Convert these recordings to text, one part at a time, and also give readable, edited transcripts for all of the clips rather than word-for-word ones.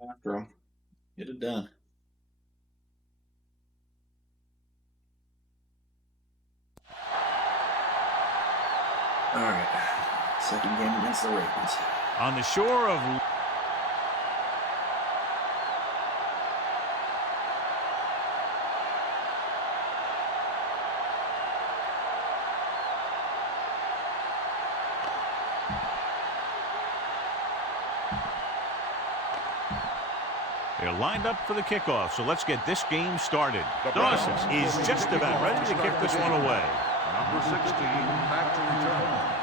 After him. Get it done. All right. Second game against the Ravens. On the shore of... They're lined up for the kickoff, so let's get this game started. Dawson is just about ready to kick this one away. Number 16, back to return.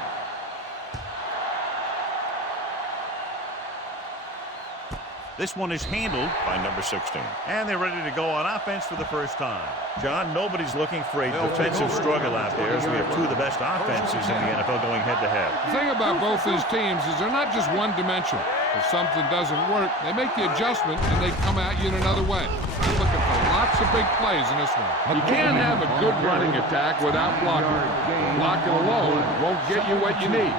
This one is handled by number 16. And they're ready to go on offense for the first time. John, nobody's looking for a defensive struggle out there, as we have two of the best offenses in the NFL going head-to-head. The thing about both these teams is they're not just one-dimensional. If something doesn't work, they make the adjustment and they come at you in another way. I'm looking for lots of big plays in this one. You can't have a good running attack without blocking. Blocking alone won't get you what you need.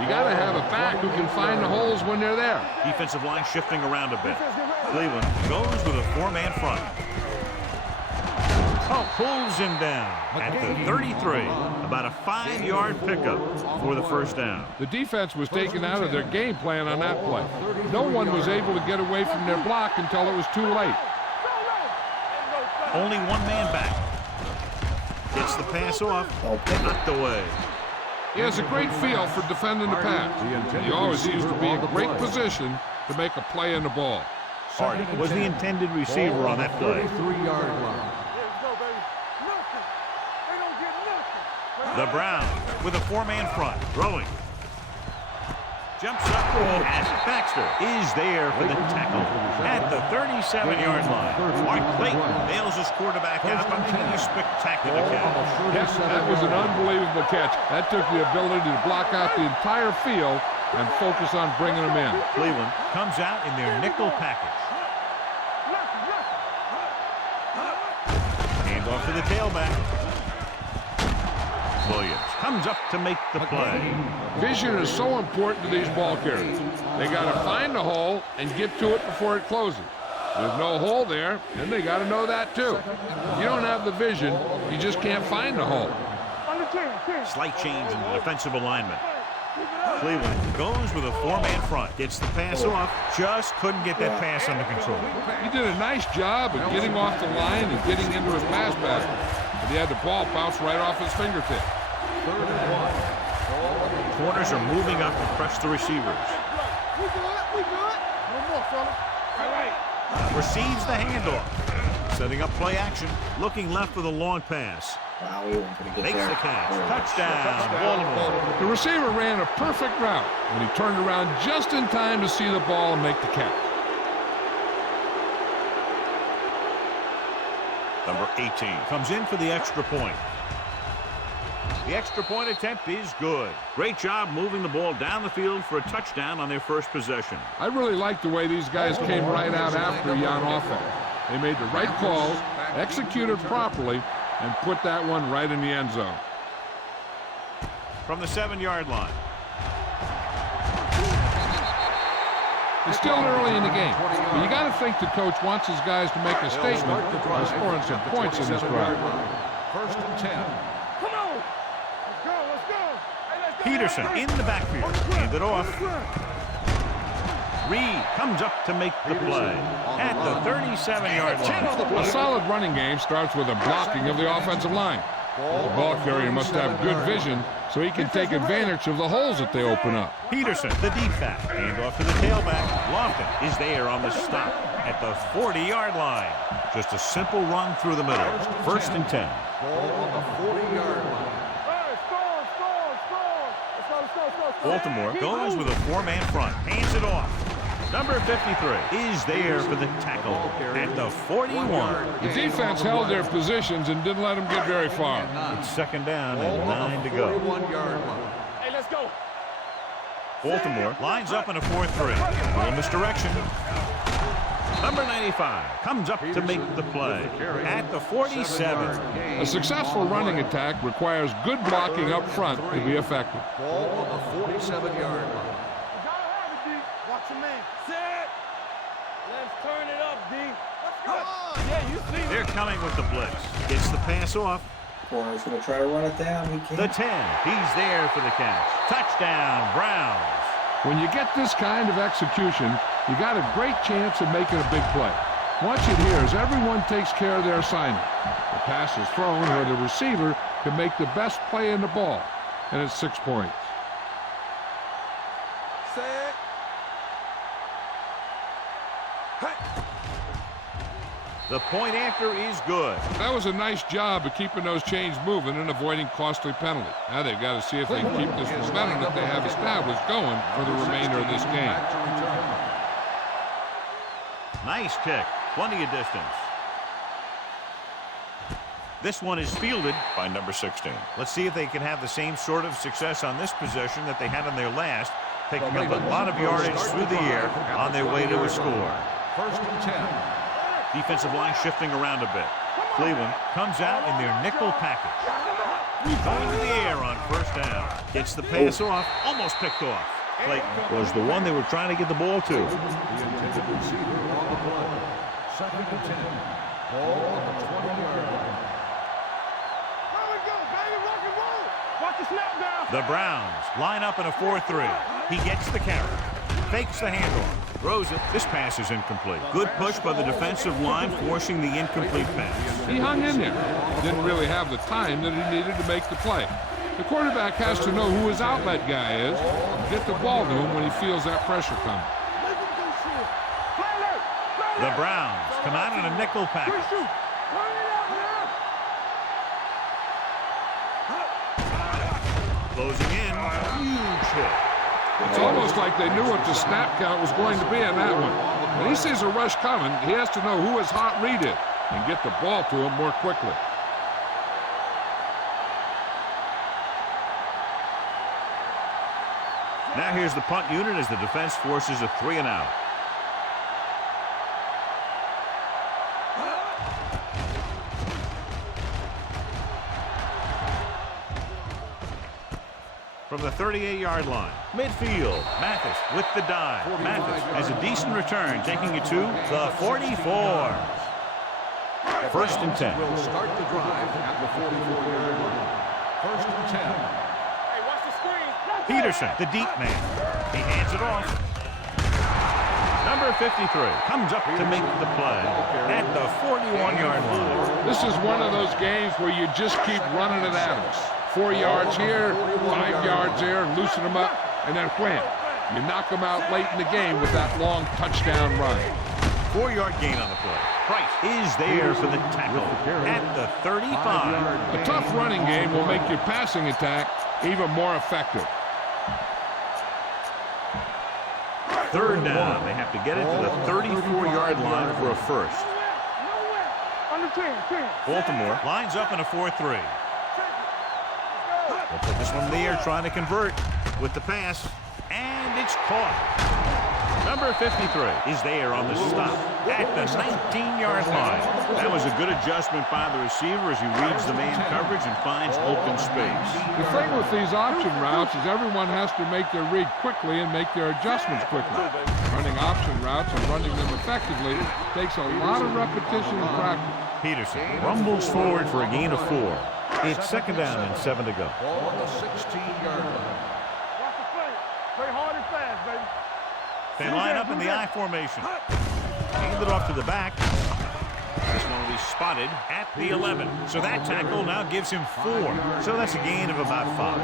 You got to have a back who can find the holes when they're there. Defensive line shifting around a bit. Cleveland goes with a four-man front. Oh, pulls him down at the 33. About a 5-yard pickup for the first down. The defense was taken out of their game plan on that play. No one was able to get away from their block until it was too late. Only one man back. Gets the pass off. Knocked away. He has a great feel for defending the pass. He always seems to be in great position to make a play in the ball. Hardy was the intended receiver on that play. 3-yard line. The Browns with a four-man front. Throwing. Jumps up, and Baxter is there for the tackle at the 37-yard line. Mark Clayton nails his quarterback out on a spectacular catch. Yes, that was an unbelievable catch. That took the ability to block out the entire field and focus on bringing them in. Cleveland comes out in their nickel package. Hand off to the tailback. Williams comes up to make the play. Vision is so important to these ball carriers. They got to find the hole and get to it before it closes. There's no hole there, and they got to know that too. If you don't have the vision, you just can't find the hole. Slight change in the defensive alignment. Cleveland goes with a four-man front. Gets the pass off. Just couldn't get that pass under control. He did a nice job of getting off the line and getting into his pass pattern. But he had the ball bounce right off his fingertip. Corners are moving up to press the receivers. Receives the handoff. Setting up play action. Looking left for the long pass. Wow, we weren't going to get Makes there. the catch. Touchdown, Baltimore. The receiver ran a perfect route when he turned around just in time to see the ball and make the catch. Number 18 comes in for the extra point. The extra point attempt is good. Great job moving the ball down the field for a touchdown on their first possession. I really like the way these guys came right out after you on offense. They made the right calls, executed properly, and put that one right in the end zone. From the 7-yard line. It's still early in the game, but you got to think the coach wants his guys to make a statement by scoring some points in this drive. First and 10. Come on! Let's go, let's go! Hey, let's go! Peterson in the backfield. Hand it off. Reed comes up to make the play at the 37-yard line. A solid running game starts with a blocking of the offensive line. The ball carrier must have good vision so he can take advantage of the holes that they open up. Peterson, the deep back. Hand off to the tailback. Lofton is there on the stop at the 40-yard line. Just a simple run through the middle. First and 10. Ball on the 40-yard line. Hey, score! Let's go! Baltimore goes with a four-man front. Hands it off. Number 53 is there for the tackle at the 41. The defense held their positions and didn't let them get very far. It's second down and 9 to go. 41-yard line. Hey, let's go! Baltimore lines up in a 4-3. Little misdirection. Number 95 comes up to make the play at the 47. A successful running attack requires good blocking up front to be effective. Ball on the 47-yard line. Watch your man. Set! Let's turn it up, D. Yeah, you see They're coming with the blitz. Gets the pass off. Corner's going to try to run it down. He The can't. 10. He's there for the catch. Touchdown, Browns. When you get this kind of execution, you got a great chance of making a big play. Watch it here as everyone takes care of their assignment. The pass is thrown where the receiver can make the best play in the ball, and it's 6 points. Set. The point after is good. That was a nice job of keeping those chains moving and avoiding costly penalty. Now they've got to see if they can keep this momentum that they have established going for the remainder of this game. Nice kick. Plenty of distance. This one is fielded by number 16. Let's see if they can have the same sort of success on this possession that they had on their last, picking up a lot of yardage through the air on their way to a score. First and 10. Defensive line shifting around a bit. Cleveland comes out in their nickel package. Going to the air on first down. Gets the pass off, almost picked off. Clayton was the one they were trying to get the ball to. The intended receiver on the play. Second and 10. Ball on the 20-yard line. There we go, baby. Rock and roll. Watch the snap down. The Browns line up in a 4-3. He gets the carry. Fakes the handoff. Throws it. This pass is incomplete. Good push by the defensive line, forcing the incomplete pass. He hung in there. Didn't really have the time that he needed to make the play. The quarterback has to know who his outlet guy is and get the ball to him when he feels that pressure coming. The Browns come out in a nickel package. Closing in. Huge hit. It's almost like they knew what the snap count was going to be in that one. When he sees a rush coming, he has to know who his hot read is and get the ball to him more quickly. Now here's the punt unit as the defense forces a 3-and-out. From the 38-yard line, midfield, Mathis with the dive. Mathis has a decent return, taking it to the 44. First and 10. Will start the drive at the 44-yard line. First and 10. Hey, watch the screen. Peterson, the deep man. He hands it off. Number 53 comes up to make the play at the 41-yard line. This is one of those games where you just keep running it at them. 4 yards here, 5 yards there, and loosen them up, and then wham. You knock them out late in the game with that long touchdown run. 4-yard gain on the play. Price is there for the tackle at the 35. A tough running game will make your passing attack even more effective. Third down. They have to get it to the 34-yard line for a first. Under 10, 10. Baltimore lines up in a 4-3. They'll put this one in the air, trying to convert with the pass, and it's caught. Number 53 is there on the stop at the 19-yard line. That was a good adjustment by the receiver as he reads the man coverage and finds open space. The thing with these option routes is everyone has to make their read quickly and make their adjustments quickly. Running option routes and running them effectively takes a lot of repetition and practice. Peterson rumbles forward for a gain of 4. It's second down and 7 to go. Ball on the 16-yard line. Watch the play. Play hard and fast, baby. They line up in the I formation. Hand it off to the back. This one will be spotted at the 11. So that tackle now gives him 4. So that's a gain of about 5.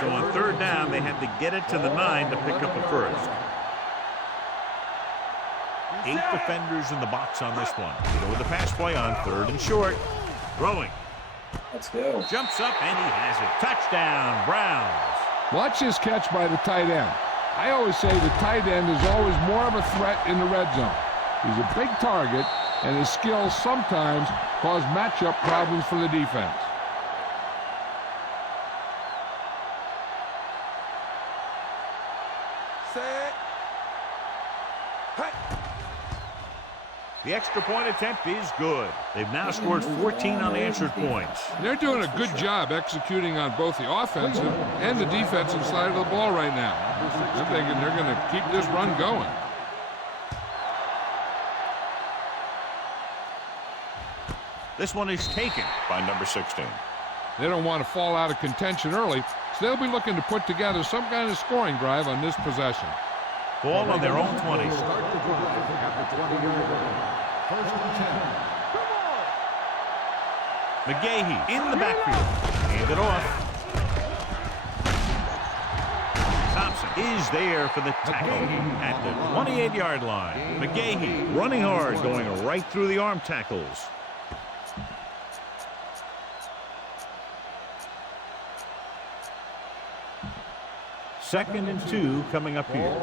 So on third down, they had to get it to the 9 to pick up a first. 8 defenders in the box on this one. They go with the pass play on third and short. Throwing. Let's go. Jumps up and he has it. Touchdown, Browns. Watch this catch by the tight end. I always say the tight end is always more of a threat in the red zone. He's a big target, and his skills sometimes cause matchup problems for the defense. Set. Hey. The extra point attempt is good. They've now scored 14 unanswered points. They're doing a good job executing on both the offensive and the defensive side of the ball right now. They're thinking they're going to keep this run going. This one is taken by number 16. They don't want to fall out of contention early, so they'll be looking to put together some kind of scoring drive on this possession. Ball on their own 20. Start the drive at the 20-yard line. First and 10. McGahee in the backfield. Hand it off. Thompson is there for the tackle at the 28-yard line. McGahee running hard, going right through the arm tackles. Second and 2 coming up here.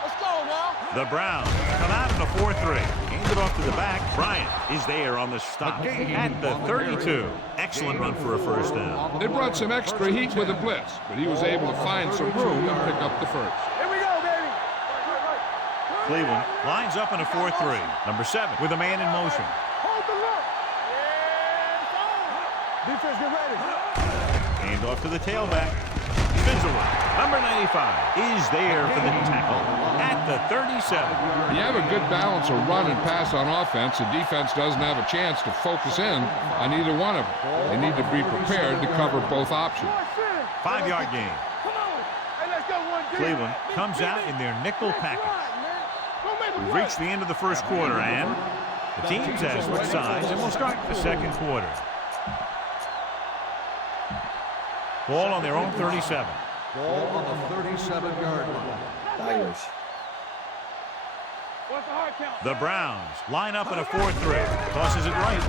Let's go now. The Browns come out in a 4-3. Hand it off to the back. Bryant is there on the stop at the 32. Excellent run for a first down. They brought some extra heat with the blitz, but he was able to find some room and pick up the first. Here we go, baby. Cleveland lines up in a 4-3. Number 7 with a man in motion. Hold the look. Defense, get ready. Hand off to the tailback. Fizzler, number 95, is there for the tackle at the 37. You have a good balance of run and pass on offense. The defense doesn't have a chance to focus in on either one of them. They need to be prepared to cover both options. 5-yard gain. Come on. Hey, let's go one. Cleveland comes out in their nickel package. We've reached the end of the first quarter, and the teams have switched sides, and we'll start the second quarter. Ball on their own 37. Ball on the 37-yard line. Tigers. What's the hard count? The Browns line up in a 4-3. Tosses it right.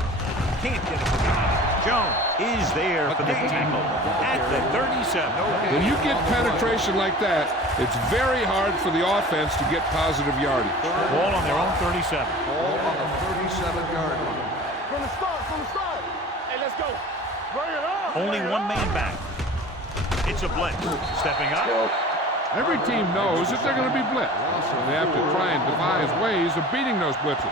Can't get it from behind. Jones is there for the tackle at the 37. When you get penetration like that, it's very hard for the offense to get positive yardage. Ball on their own 37. Ball on the 37-yard line. From the start. Hey, let's go. Bring it on. Only one man back. It's a blitz. Stepping up. Every team knows that they're going to be blitzed, so they have to try and devise ways of beating those blitzes.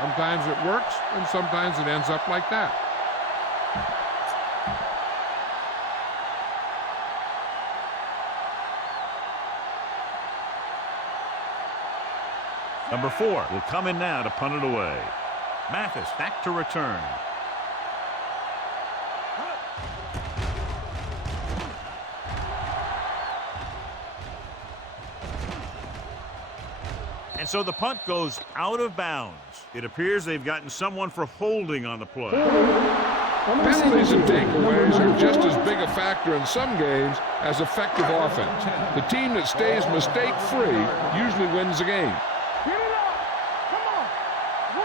Sometimes it works, and sometimes it ends up like that. Number 4 will come in now to punt it away. Mathis back to return. And so the punt goes out of bounds. It appears they've gotten someone for holding on the play. Penalties and takeaways are just as big a factor in some games as effective offense. The team that stays mistake-free usually wins the game. Get it up. Come on.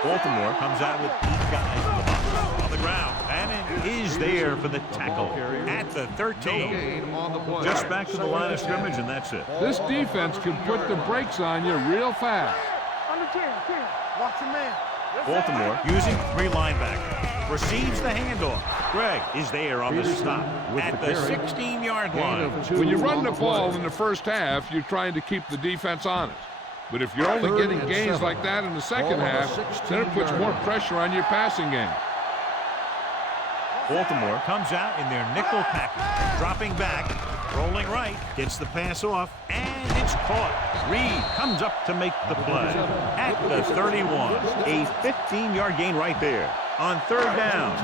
Baltimore comes out with 8 guys in the box. On the ground, Bannon is there for the tackle at the 13. Just back to the line of scrimmage, and that's it. This defense can put the brakes on you real fast. Under 10. Watch your man. Baltimore using 3 linebackers. Receives the handoff. Greg is there on the stop at the 16-yard line. When you run the ball in the first half, you're trying to keep the defense honest. But if you're only getting gains like that in the second half, then it puts more pressure on your passing game. Baltimore comes out in their nickel package, dropping back, rolling right, gets the pass off, and it's caught. Reed comes up to make the play at the 31. A 15-yard gain right there on third down.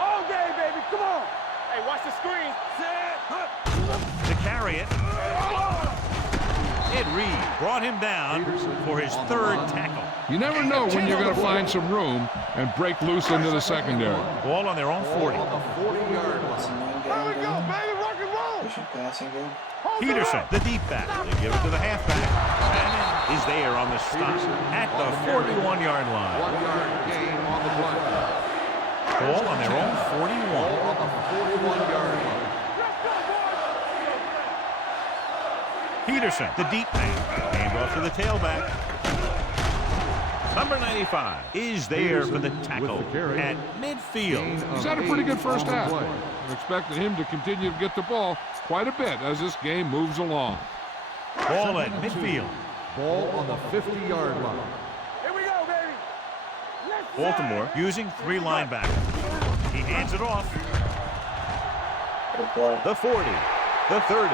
All day, baby. Come on. Hey, watch the screen. To carry it, Ed Reed brought him down for his 3rd tackle. You never know when you're going to find some room and break loose into the secondary. Ball on their own 40. Here we go, baby. Rock and roll. Pushing passing game. Peterson, the deep back. They give it to the halfback. Bannon is there on the stop at the 41-yard line. 1-yard gain on the play. Ball on their own 41. Ball on the 41-yard line. Peterson, the deep man. Hand off to the tailback. Number 95 is there for the tackle at midfield. He's had a pretty good first half. I'm expecting him to continue to get the ball quite a bit as this game moves along. Ball at midfield. Ball on the 50-yard line. Here we go, baby. Baltimore using 3 linebackers. He hands it off. Good play. The 40, the 30.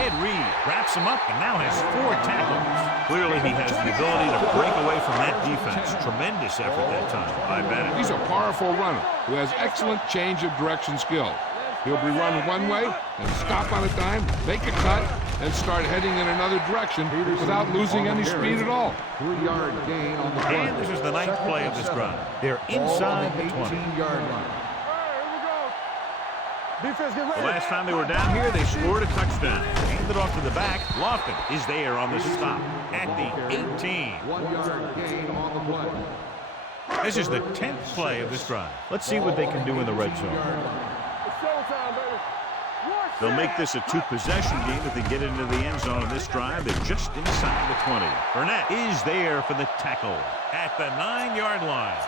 Ed Reed wraps him up and now has 4 tackles. Clearly he has the ability to break away from that defense. Tremendous effort that time by Bennett. He's a powerful runner who has excellent change of direction skills. He'll be running one way and stop on a dime, make a cut, and start heading in another direction without losing any speed at all. 3-yard gain on the play. And this is the 9th play of this drive. They're inside the 20. 18-yard line. Defense, get ready. The last time they were down here, they scored a touchdown. Handed off to the back. Lofton is there on the stop at the 18. 1-yard gain on the play. This is the 10th play of this drive. Let's see what they can do in the red zone. It's showtime, baby. They'll make this a 2-possession game if they get into the end zone on this drive. They're just inside the 20. Burnett is there for the tackle at the 9-yard line.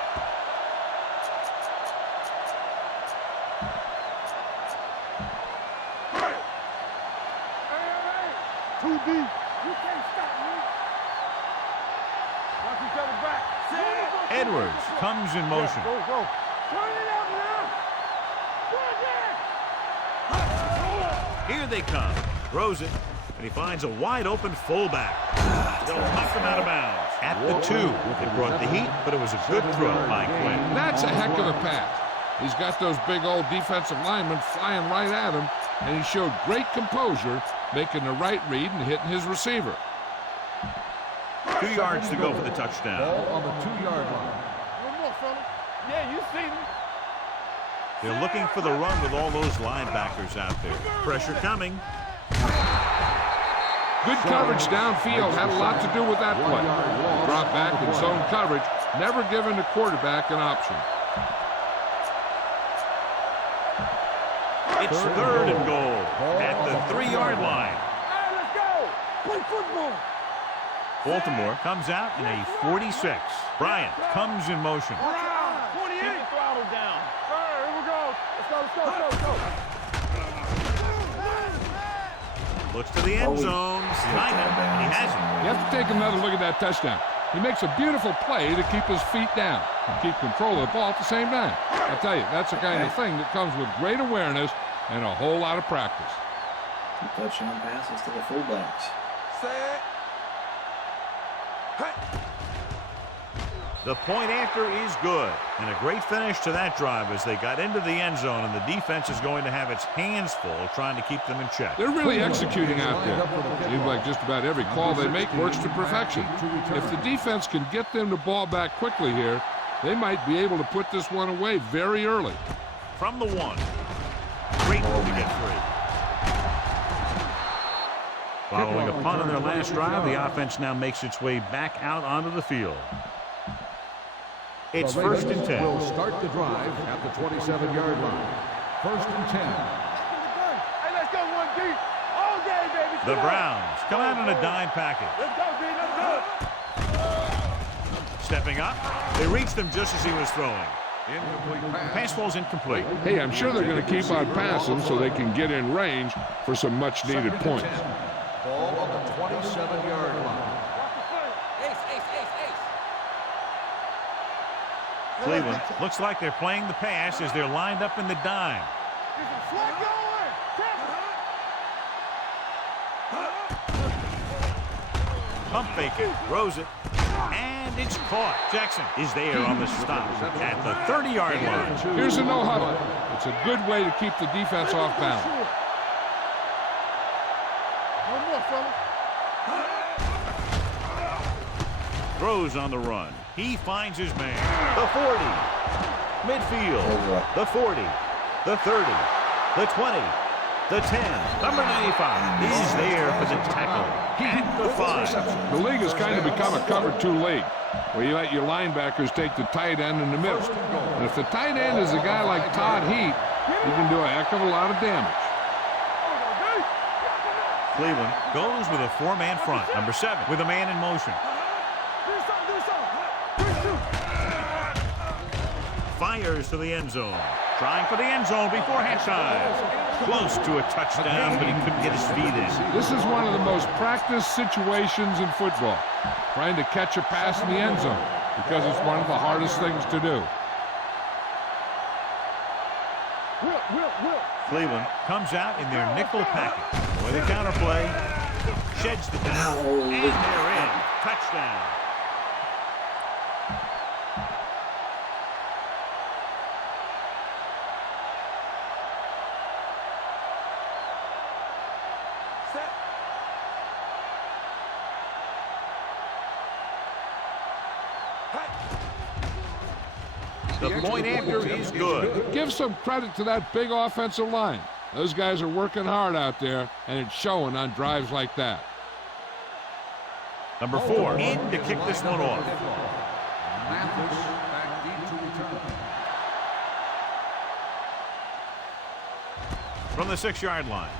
Too deep. You can't stop me. Watch each other back. Edwards comes in motion. Go, go. Turn it up now. Here they come. Throws it, and he finds a wide-open fullback. They'll knock him out of bounds. At the 2, it brought the heat, but it was a good throw by Quinn. That's a heck of a pass. He's got those big old defensive linemen flying right at him, and he showed great composure, making the right read and hitting his receiver. 2 yards to go for the touchdown. Ball on the 2-yard line. One more, fella. Yeah, you see me. They're looking for the run with all those linebackers out there. Pressure coming. Good coverage downfield had a lot to do with that play. Drop back in zone coverage, never giving the quarterback an option. It's 3rd and goal at the 3-yard line. All right, let's go. Play football. Baltimore comes out in a 46. Bryant comes in motion. 28. Keep the throttle down. All right, here we go. Let's go. Looks to the end zone. Snyder, and he has it. You have to take another look at that touchdown. He makes a beautiful play to keep his feet down and keep control of the ball at the same time. I tell you, that's the kind of thing that comes with great awareness and a whole lot of practice. 2 touchdown passes to the fullbacks. Set. The point after is good, and a great finish to that drive as they got into the end zone, and the defense is going to have its hands full trying to keep them in check. They're really executing out there. Seems like just about every call they make works to perfection. If the defense can get them the ball back quickly here, they might be able to put this one away very early. From the 1. Great to get free. Following a punt on their last drive, the offense now makes its way back out onto the field. It's 1st and 10. Will start the drive at the 27-yard line. 1st and 10. Hey, let's go one deep. All day, baby. The Browns come out in a dime package. Let's go, B. Let's go. Stepping up, they reached him just as he was throwing. Incomplete pass. Pass ball's incomplete. Hey, I'm sure they're going to keep on passing so they can get in range for some much-needed points. Ball on the 27-yard line. Cleveland looks like they're playing the pass as they're lined up in the dime. Slide going. Pump fake it, throws it, and it's caught. Jackson is there on the stop at the 30-yard line. Here's a no-huddle. It's a good way to keep the defense off balance. One more, fella. Throws on the run. He finds his man. The 40. Midfield. The 40. The 30. The 20. The 10. Number 95 is there for the tackle at the 5. The league has kind of become a cover 2 league, where you let your linebackers take the tight end in the middle. And if the tight end is a guy like Todd Heap, you can do a heck of a lot of damage. Cleveland goes with a 4-man front. Number 7 with a man in motion. Do something. fires to the end zone. Trying for the end zone before halftime. Close to a touchdown, but he couldn't get his feet in. This is one of the most practiced situations in football, trying to catch a pass in the end zone, because it's one of the hardest things to do. Cleveland comes out in their nickel package. With a counter play, sheds the down, and they're in. Touchdown. The point after is good. Give some credit to that big offensive line. Those guys are working hard out there, and it's showing on drives like that. Number 4 in to kick this one off. From the 6-yard line.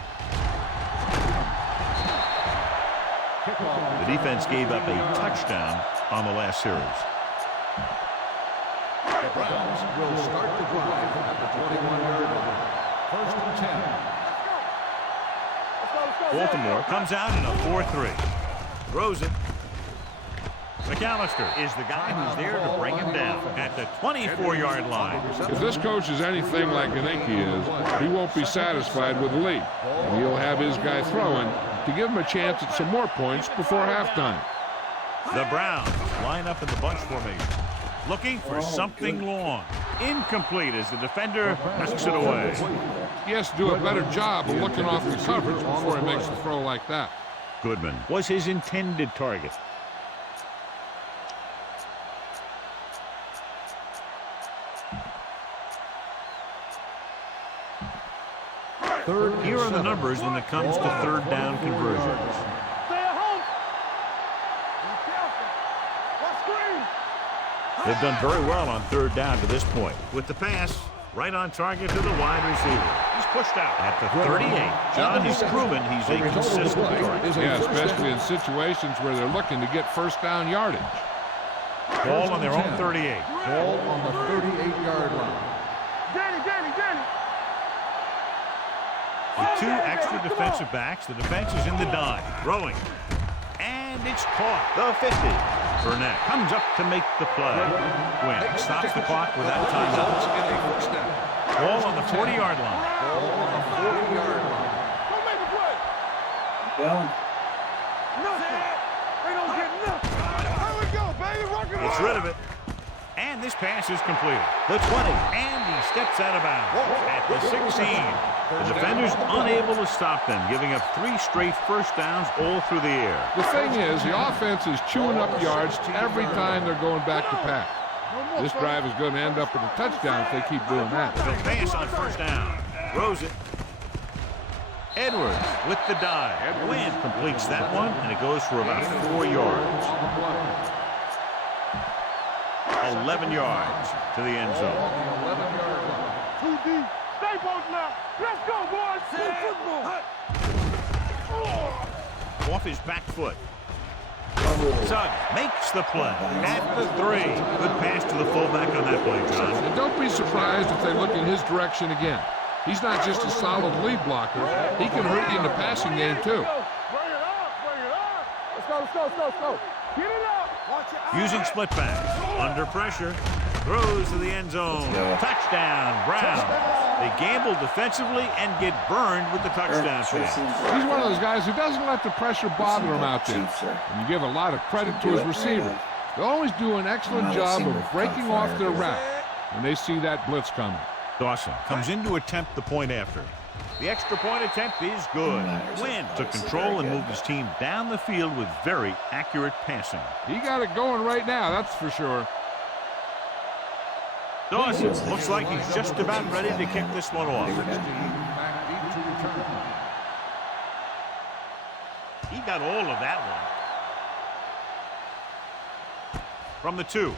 The defense gave up a touchdown on the last series. The Browns will start the drive at the 21-yard line. First and 10. Baltimore comes out in a 4-3. Throws it. McAllister is the guy who's there to bring him down at the 24-yard line. If this coach is anything like I think he is, he won't be satisfied with the lead. And he'll have his guy throwing to give him a chance at some more points before halftime. The Browns line up in the bunch formation, looking for something long. Incomplete as the defender knocks it away. He has to do a better job of looking off the coverage before he makes a throw like that. Goodman was his intended target. Here are the numbers when it comes to third down conversions. Stay at home. Be careful. Watch screen. They've done very well on third down to this point. With the pass, right on target to the wide receiver. He's pushed out at the 38. John, he's proven he's a consistent target. Yeah, especially in situations where they're looking to get first down yardage. Ball on their own 38. Ball on the 38-yard line. Danny. With 2 extra defensive backs, the defense is in the dime. Throwing. And it's caught. The 50. Burnett comes up to make the play. Quinn stops the clock without timeouts. Ball on the 40-yard line. Ball on the 40-yard line. Don't make a play. Going. Nothing. They don't get nothing. Here we go, baby. Rock and roll. Gets rid of it. And this pass is completed. The 20. And he steps out of bounds at the 16. The defender's unable to stop them, giving up 3 straight first downs all through the air. The thing is, the offense is chewing up yards every time they're going back to pass. This drive is going to end up with a touchdown if they keep doing that. The pass on first down. Throws it. Edwards with the dive. Wynn completes that one, and it goes for about 4 yards. 11 yards to the end zone. 2 deep. Stay both now. Let's go, boys. Play football. Off his back foot. Suggs makes the play at the 3. Good pass to the fullback on that play, John. And don't be surprised if they look in his direction again. He's not just a solid lead blocker. He can hurt you in the passing game, too. Bring it up. Let's go. Get it up. Watch your eyes. Using split backs. Under pressure. Throws to the end zone. Touchdown, Browns. They gamble defensively and get burned with the touchdown pass. He's one of those guys who doesn't let the pressure bother him out there. And you give a lot of credit to his receivers. They always do an excellent job of breaking off their route when they see that blitz coming. Dawson comes in to attempt the point after. The extra point attempt is good. Wynn took control and moved his team down the field with very accurate passing. He got it going right now, that's for sure. Dawson looks like he's just about ready to kick this one off. He got all of that one. From the 2.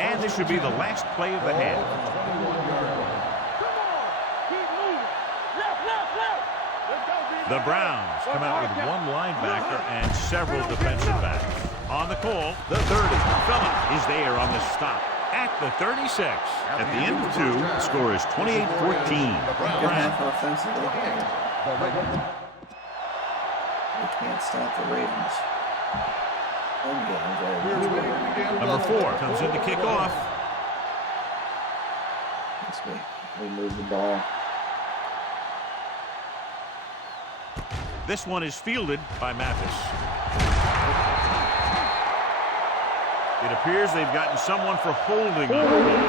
And this should be the last play of the half. The Browns come out with one linebacker and several defensive backs. On the call, the 30. Phillip is there on the stop at the 36. At the end of 2, the score is 28-14. Good half offensively. We can't stop the Ravens. Number 4 comes in to kick off. We move the ball. This one is fielded by Mathis. It appears they've gotten someone for holding on the ball.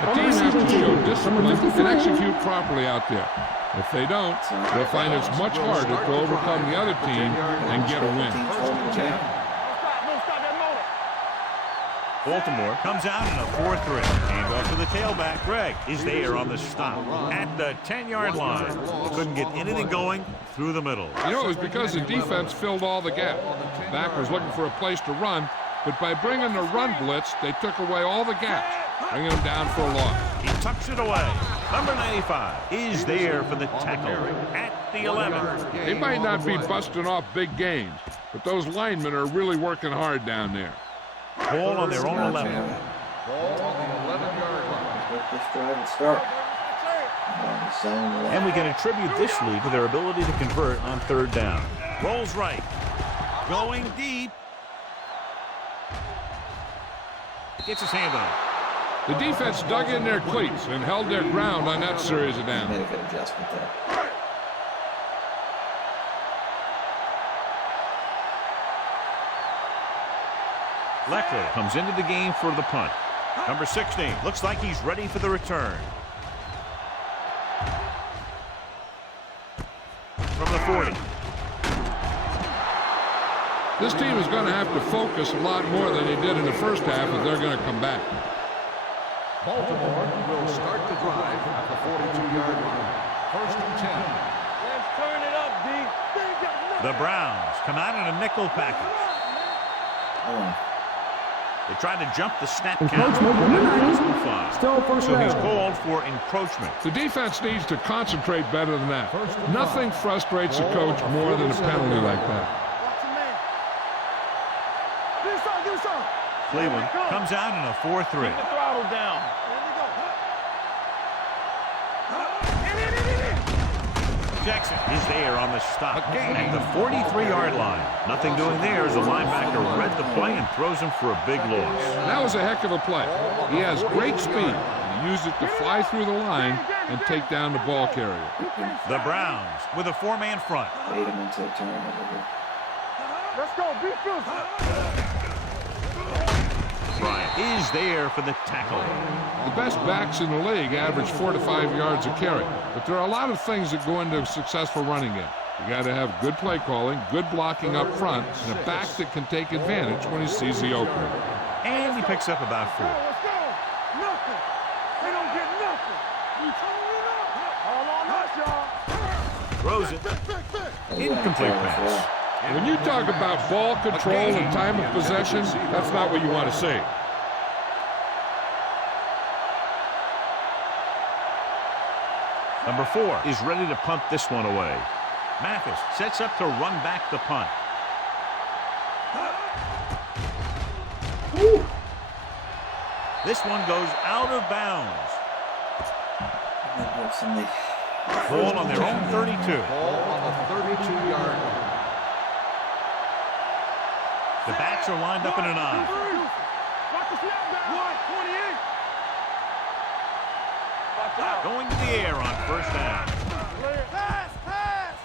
The team has to show discipline and execute properly out there. If they don't, they'll find it's much harder to overcome the other team and get a win. Baltimore comes out in a 4-3. Handoff to the tailback. Greg is there on the stop at the 10-yard line. Couldn't get anything going through the middle. You know, it was because the defense filled all the gaps. Back was looking for a place to run, but by bringing the run blitz, they took away all the gaps, bringing them down for a loss. He tucks it away. Number 95 is there for the tackle at the 11. They might not be busting off big gains, but those linemen are really working hard down there. Ball on their own 11. Ball on the 11-yard line. Let this drive and start. And we can attribute this lead to their ability to convert on 3rd down. Rolls right. Going deep. Gets his hand on it. The defense dug in their cleats and held their ground on that series of downs. Made a good adjustment there. Leclerc comes into the game for the punt. Number 16 looks like he's ready for the return. From the 40. This team is going to have to focus a lot more than they did in the first half if they're going to come back. Baltimore will start the drive at the 42-yard line. 1st and 10. Let's turn it up, D. The Browns come out in a nickel package. They tried to jump the snap count. Still first So he's down. called for encroachment. The defense needs to concentrate better than that. Nothing frustrates a coach more than a penalty like that. Watch your man. Give me some. Cleveland comes out in a 4-3. Keep the throttle down. Jackson is there on the stop at the 43-yard line. Nothing doing there as the linebacker read the play and throws him for a big loss. That was a heck of a play. He has great speed. He used it to fly through the line and take down the ball carrier. The Browns with a 4-man front. Bait him into a turnover. Let's go. Be good. Bryant is there for the tackle. The best backs in the league average 4 to 5 yards a carry, but there are a lot of things that go into a successful running game. You got to have good play calling, good blocking up front, and a back that can take advantage when he sees the opening. And he picks up about 4. Let's go. Nothing. They don't get nothing. You turn it up. All on us, y'all. Throws it. Incomplete pass. When you talk about ball control and time of possession, that's not what you want to see. Number 4 is ready to punt this one away. Mathis sets up to run back the punt. This one goes out of bounds. Ball on their own 32. Ball on the 32-yard line. The backs are lined up in an I. Watch the snap down. 28. Watch out. Going to the air on 1st down. Pass.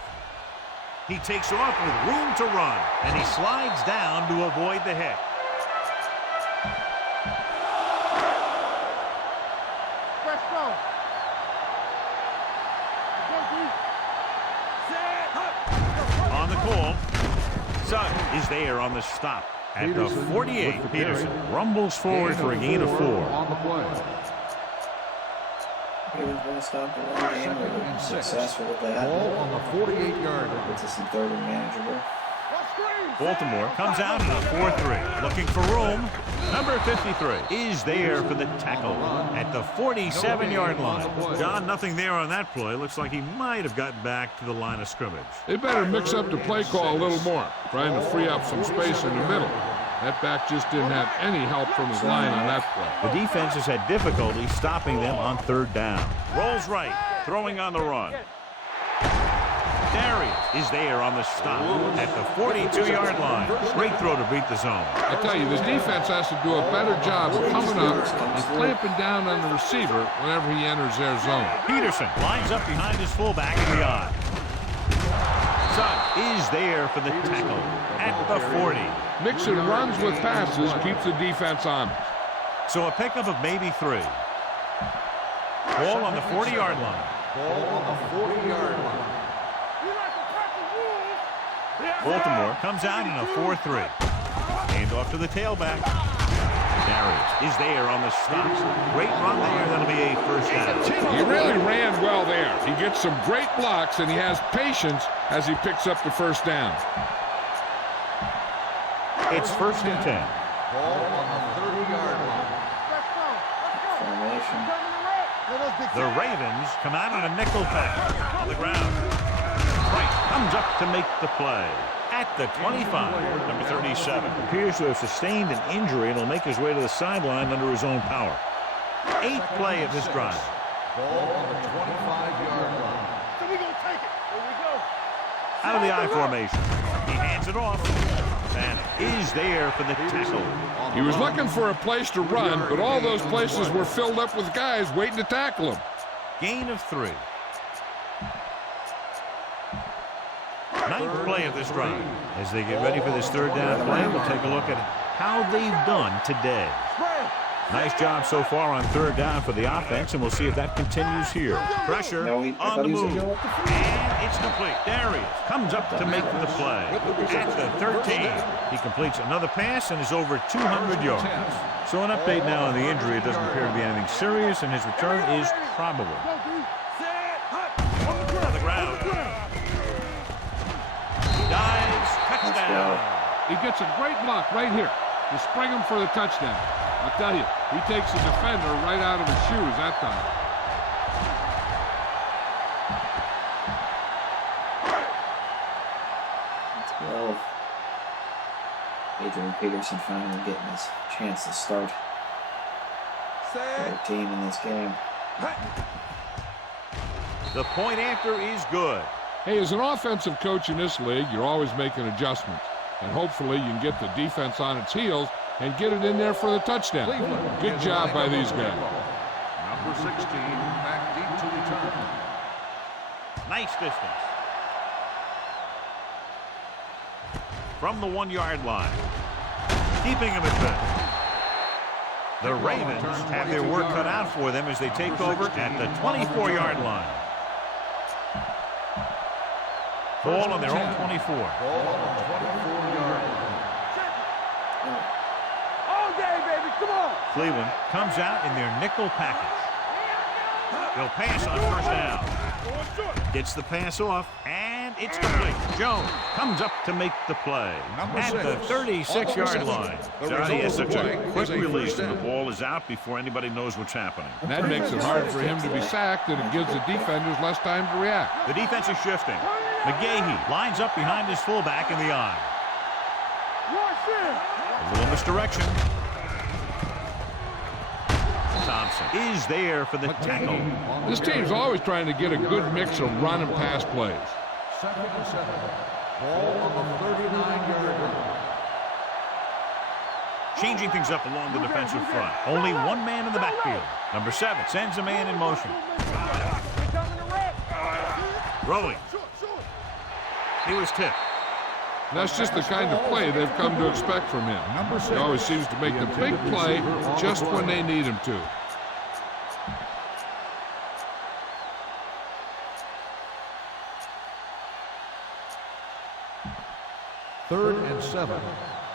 He takes off with room to run, and he slides down to avoid the hit. Let's go. On the call, Sutton is there on the stop at the 48. Peterson rumbles forward for a gain of 4. On the play. He was going to stop the run game. We were successful with that. Ball on the 48-yard line. Puts us in 3rd and manageable. Let's Baltimore comes out in a 4-3. Looking for room. Number 53 is there for the tackle at the 47-yard line. John, nothing there on that play. Looks like he might have gotten back to the line of scrimmage. They better mix up the play call a little more, trying to free up some space in the middle. That back just didn't have any help from his line on that play. The defense has had difficulty stopping them on third down. Rolls right, throwing on the run. Darius is there on the stop at the 42-yard line. Great throw to beat the zone. I tell you, this defense has to do a better job of coming up and clamping down on the receiver whenever he enters their zone. Peterson lines up behind his fullback in the eye. Sutton is there for the tackle at the 40. Mixing runs with passes keeps the defense honest. So a pickup of maybe 3. Ball on the 40-yard line. Ball on the 40-yard line. Baltimore comes out in a 4-3. Hand off to the tailback. Darius is there on the stop. Great run there. That'll be a first down. He really ran well there. He gets some great blocks, and he has patience as he picks up the first down. It's 1st and 10. Ball on the 30-yard line. Formation. The Ravens come out in a nickel package on the ground. Price comes up to make the play at the 25. Number 37 appears to have sustained an injury and will make his way to the sideline under his own power. 8th play of this drive. Ball on the 25-yard line. So we gonna take it. Here we go. Out of the I formation. He hands it off. Bannock is there for the tackle. He was looking for a place to run, but all those places were filled up with guys waiting to tackle him. Gain of 3. 9th play of this drive. As they get ready for this third down play, we'll take a look at how they've done today. Nice job so far on third down for the offense, and we'll see if that continues here. Pressure on the move. And it's complete. Darius comes up to make the play. At the 13, he completes another pass and is over 200 yards. So an update now on the injury. It doesn't appear to be anything serious, and his return is probable. On the ground. Dives, touchdown. He gets a great block right here to spring him for the touchdown. I'll tell you, he takes the defender right out of his shoes that time. Well, Adrian Peterson finally getting his chance to start their team in this game. The point after is good. Hey, as an offensive coach in this league, you're always making adjustments. And hopefully you can get the defense on its heels and get it in there for the touchdown. Good job by these guys. Number 16, back deep to return. Nice distance. From the 1-yard line. Keeping him at bay. The Ravens have their work cut out for them as they take over at the 24-yard line. Ball on their own 24. Ball on the 24-yard line. All day, baby. Come on. Cleveland comes out in their nickel package. They'll pass on first down. Gets the pass off, and it's complete. Jones comes up to make the play at the 36-yard line. Johnny has such a quick release, and the ball is out before anybody knows what's happening. And that makes it hard for him to be sacked, and it gives the defenders less time to react. The defense is shifting. McGahee lines up behind his fullback in the eye. A little misdirection. Thompson is there for the tackle. This team's always trying to get a good mix of run and pass plays. 2nd and 7. Ball on the 39-yard line. Changing things up along the defensive front. Only one man in the backfield. Number 7 sends a man in motion. Throwing. He was tipped. That's just the kind of play they've come to expect from him. He always seems to make the big play just when they need him to. Third and 7.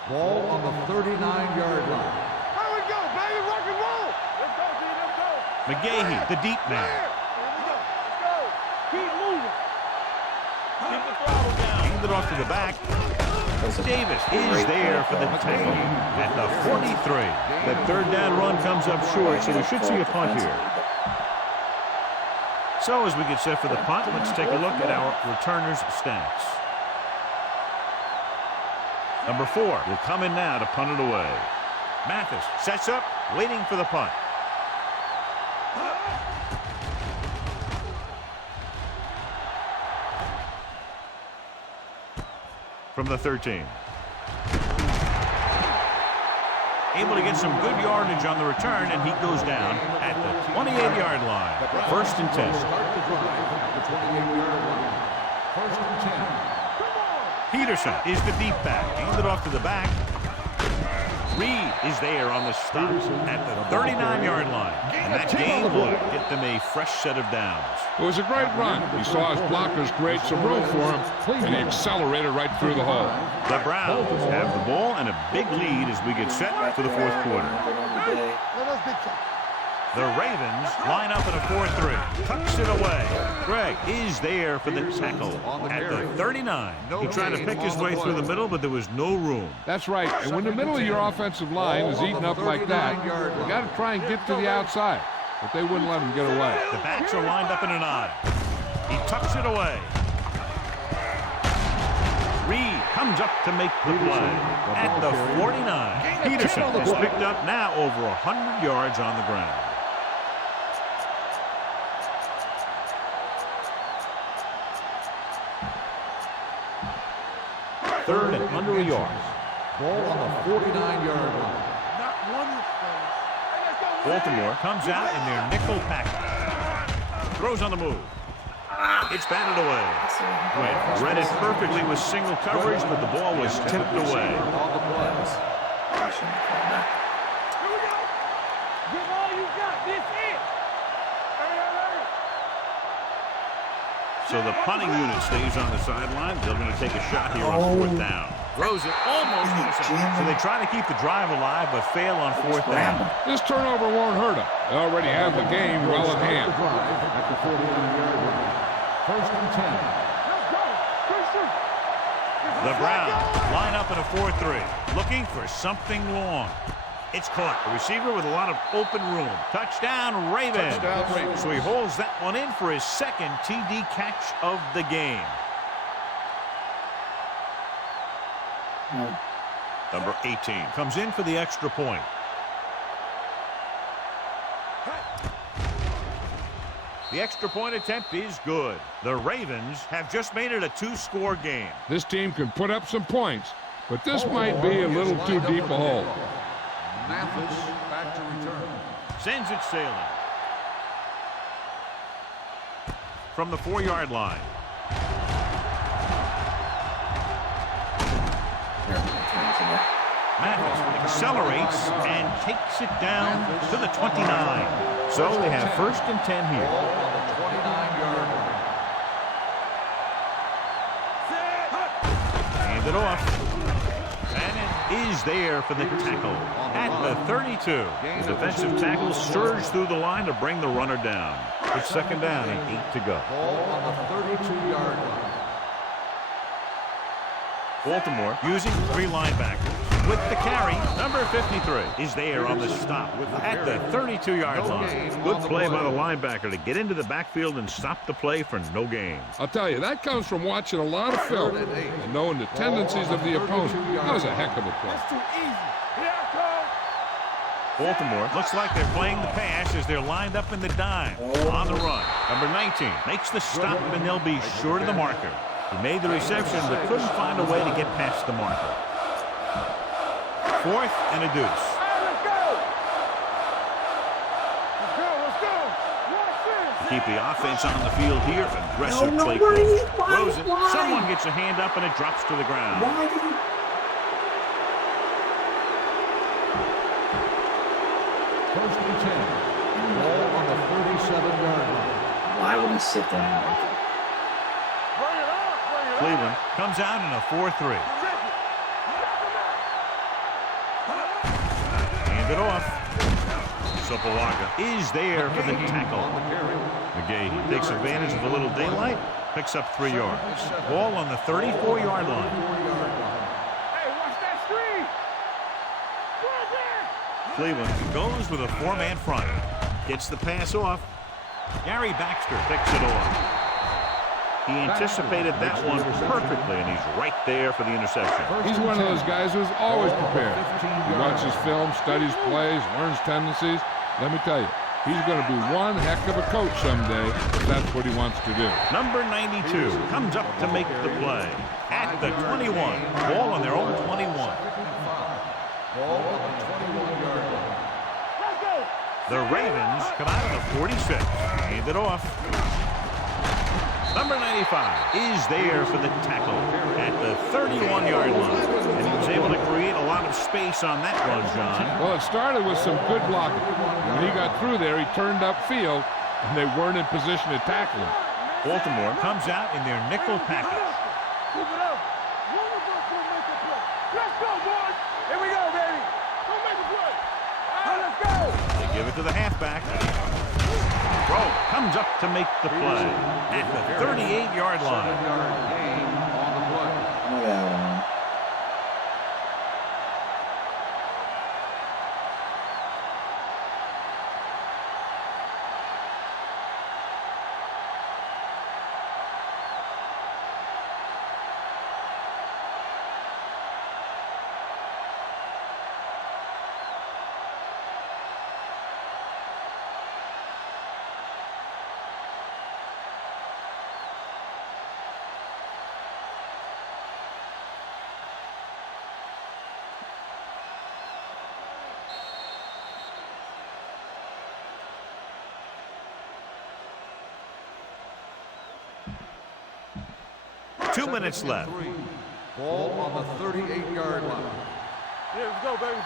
Ball on the 39-yard line. Here we go, baby. Rock and roll. Let's go, D. Let's go. McGahee, the deep man. Here we go. Let's go. Keep moving. Keep the throttle down. Hand it off to the back. Davis is there for the tackle at the 43. That third down run comes up short, so we should see a punt here. So as we get set for the punt, let's take a look at our returners' stats. Number 4 will come in now to punt it away. Mathis sets up, waiting for the punt. From the 13. Able to get some good yardage on the return, and he goes down at the 28-yard line. First and 10. Peterson is the deep back. Hand it off to the back. Reed is there on the stop at the 39-yard line. And that gain will get them a fresh set of downs. It was a great run. He saw his blockers create some room for him, and he accelerated right through the hole. The Browns have the ball and a big lead as we get set for the fourth quarter. The Ravens line up in a 4-3. Tucks it away. Greg is there for the tackle at the 39. He tried to pick his way through the middle, but there was no room. That's right. And when the middle of your offensive line is eaten up like that, you got to try and get to the outside. But they wouldn't let him get away. The backs are lined up in an I. He tucks it away. Reed comes up to make the play at the 49. Peterson is picked up now over 100 yards on the ground. Third and under a yard. Ball on the 49-yard line. Baltimore comes out in their nickel package. Throws on the move. It's batted away. Went read it perfectly with single coverage, but the ball was tipped away. Here we go. Give all you got. This it. So the punting unit stays on the sideline. They're going to take a shot here on fourth down. Throws it almost intercepted. So they try to keep the drive alive, but fail on fourth down. This turnover won't hurt them. They already have the game well at hand. At the 49-yard line. First and 10. Let's go. The Browns line up in a 4-3, looking for something long. It's caught. A receiver with a lot of open room. Touchdown, Ravens. So he holds that one in for his second TD catch of the game. Number 18 comes in for the extra point. The extra point attempt is good. The Ravens have just made it a 2-score game. This team can put up some points, but this might be a little too deep a hole. Mathis back to return. Sends it sailing. From the 4-yard line. Mathis accelerates and takes it down to the 29. So they have first and 10 here. Ball on the 29-yard line. Hand it off. Bannon is there for the tackle at the 32. The defensive tackle surged through the line to bring the runner down. It's second down and 8 to go. Ball on the 32-yard line. Baltimore using 3 linebackers. With the carry, number 53 is there on the stop at the 32-yard line. Good play by the linebacker to get into the backfield and stop the play for no gain. I'll tell you, that comes from watching a lot of film and knowing the tendencies of the opponent. That was a heck of a play. That's too easy. Here I come. Baltimore looks like they're playing the pass as they're lined up in the dime. On the run, number 19 makes the stop, and they'll be short of the marker. He made the reception but couldn't find a way to get past the marker. Fourth and a deuce. Let's go. Let's go. Watch this. Keep the offense on the field here. Aggressive play call. Rosen, someone gets a hand up and it drops to the ground. Why did he? First and 10. Ball on the 37-yard line. Why would he sit down? Bring it up. Bring it up. Cleveland comes out in a 4-3. Hand it off. Sopoaga is there for the tackle. McGahee takes advantage of a little daylight, picks up 3 yards. Ball on the 34-yard line. Cleveland goes with a four-man front. Gets the pass off. Gary Baxter picks it off. He anticipated that one perfectly, and he's right there for the interception. He's one of those guys who's always prepared. He watches film, studies plays, learns tendencies. Let me tell you, he's going to be one heck of a coach someday if that's what he wants to do. Number 92 comes up to make the play at the 21. Ball on their own 21. Ball on the 21-yard line. The Ravens come out of the 46. Hand it off. Number 95 is there for the tackle at the 31-yard line. And he was able to create a lot of space on that one, John. Well, it started with some good blocking. When he got through there, he turned upfield, and they weren't in position to tackle him. Baltimore comes out in their nickel package. Keep it up. One of us will make a play. Let's go, boys. Here we go, baby. Go make a play. Let's go. They give it to the halfback. Rowe comes up to make the play at the 38-yard line. 7-yard gain on the play. Look at that one. Two minutes left. Ball on the 38-yard line. Here we go, baby.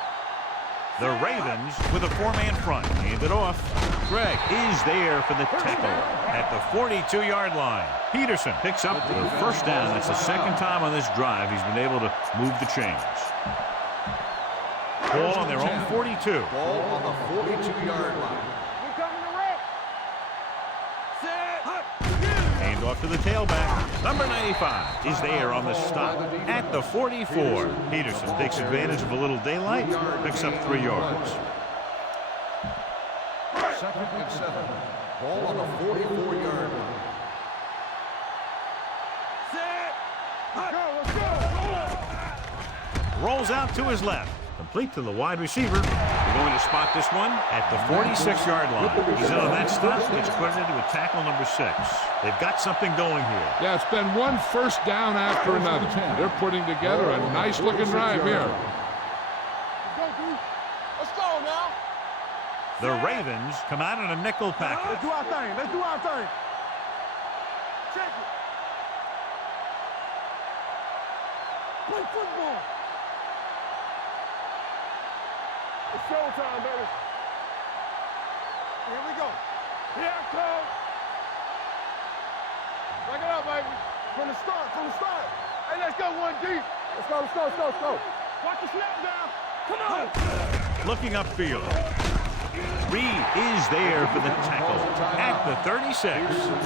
The Ravens with a four-man front. Hand it off. Gregg is there for the tackle at the 42-yard line. Peterson picks up the first down. That's the second time on this drive he's been able to move the chains. Ball on their own 42. Ball on the 42-yard line. We coming to wreck. Set. Hand off to the tailback. Number 95 is there on the stop at the 44. Peterson takes advantage of a little daylight, picks up 3 yards. 2nd and 7. Ball on the 44-yard line. Set. Let's go. Rolls out to his left. Complete to the wide receiver. They're going to spot this one at the 46-yard line. He's in on that stop. Gets credited with tackle number 6. They've got something going here. Yeah, it's been one first down after another. They're putting together a nice-looking drive here. Let's go, dude. Let's go now. The Ravens come out in a nickel Let's package. do our thing. Let's do our thing. Check it. Play football. It's showtime, baby. Here we go. Here I come. Back it up, baby. From the start, from the start. Hey, let's go one deep. Let's go, let's go, let's go, let's go. Watch the snap down. Come on. Looking upfield. Reed is there for the tackle at the 36.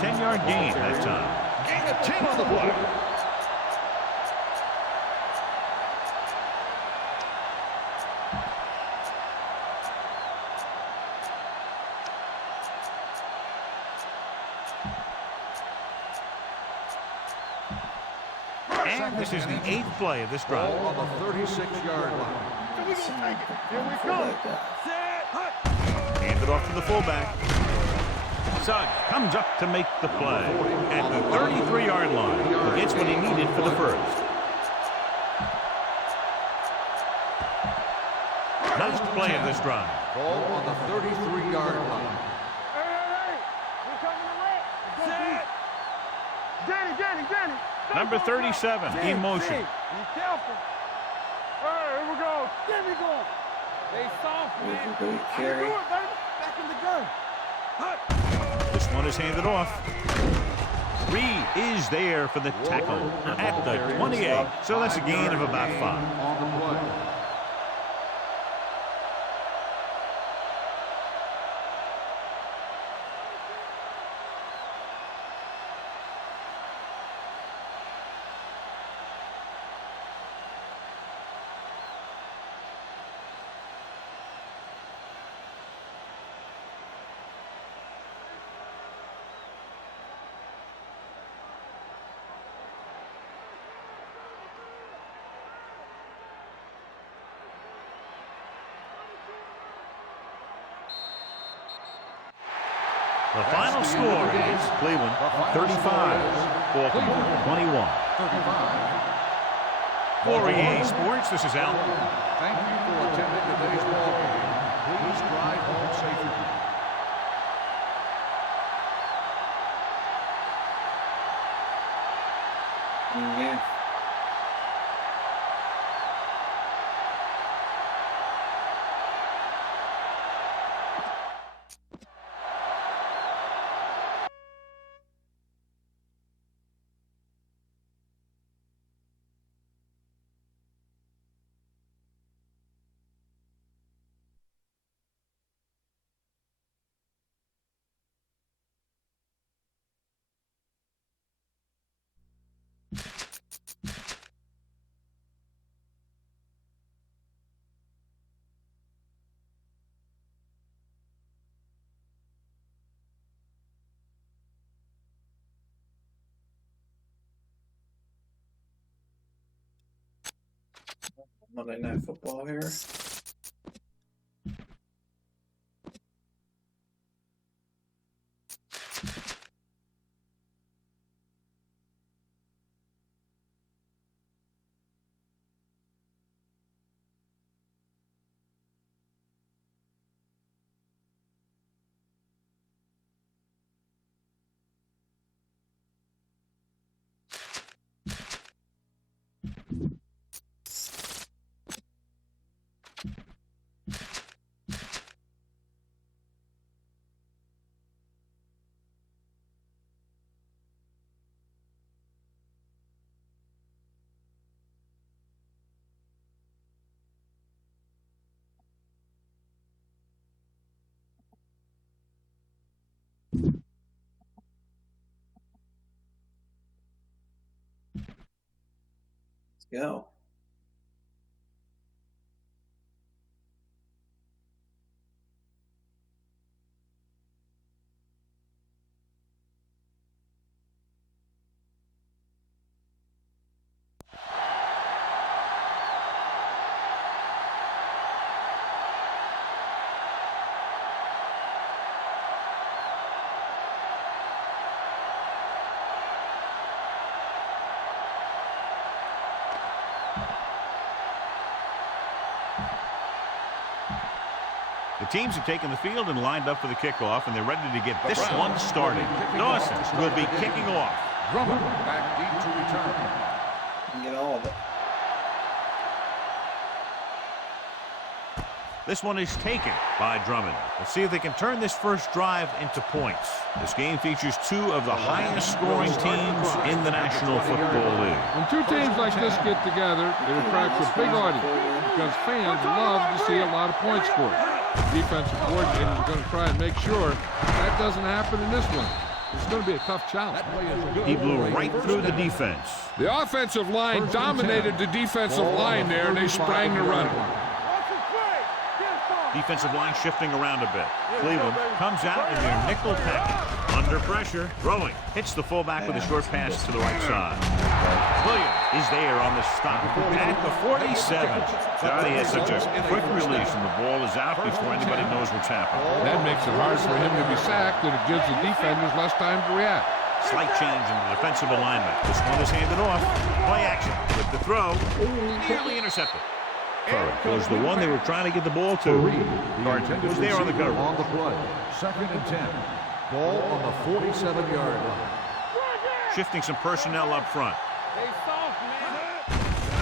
10-yard gain that time. Gain of 10 on the play. And this is the 8th play of this drive. Ball on the 36-yard line. Here we go. Set. Hand it off to the fullback. Suggs comes up to make the play at the 33-yard line. He gets what he needed for the first. Nice play of this drive. Ball on the 33-yard line. Hey. We're coming to wreck. Set. Danny. Number 37 in motion. Be careful. Hey, here we go. There we go. They soft, man. Great Do carry. it, baby. Back in the gun. This one is handed off. Reed is there for the tackle at the 28. So that's a gain of about 5. On the play. The final score is Cleveland 35, Baltimore 21. 35. For EA Sports, this is Al. Thank you for attending today's ball game. Please drive home safely. Yeah. Monday Night Football here. Let's go. The teams have taken the field and lined up for the kickoff, and they're ready to get this one started. Dawson will be kicking off. Drummond back deep to return. You get all of it. This one is taken by Drummond. Let's see if they can turn this first drive into points. This game features two of the highest scoring teams in the National Football League. When two teams like this get together, it attracts a big audience because fans love to see a lot of points scored. The defensive coordinator is going to try and make sure that doesn't happen in this one. It's going to be a tough challenge. He blew right through the defense. The offensive line dominated the defensive line there, and they sprang to run it. Defensive line shifting around a bit. Cleveland comes out in their nickel package. Under pressure, throwing. Hits the fullback with a short pass to the right side. Williams is there on the stop at the 47. He has such a quick release, and the ball is out before anybody knows what's happening. That makes it hard for him to be sacked, and it gives the defenders less time to react. Slight change in the defensive alignment. This one is handed off. Play action with the throw. Nearly intercepted. Was the one they were trying to get the ball to. Gardner was there on the cover. On the play. 2nd and 10. Ball on the 47-yard line. Shifting some personnel up front.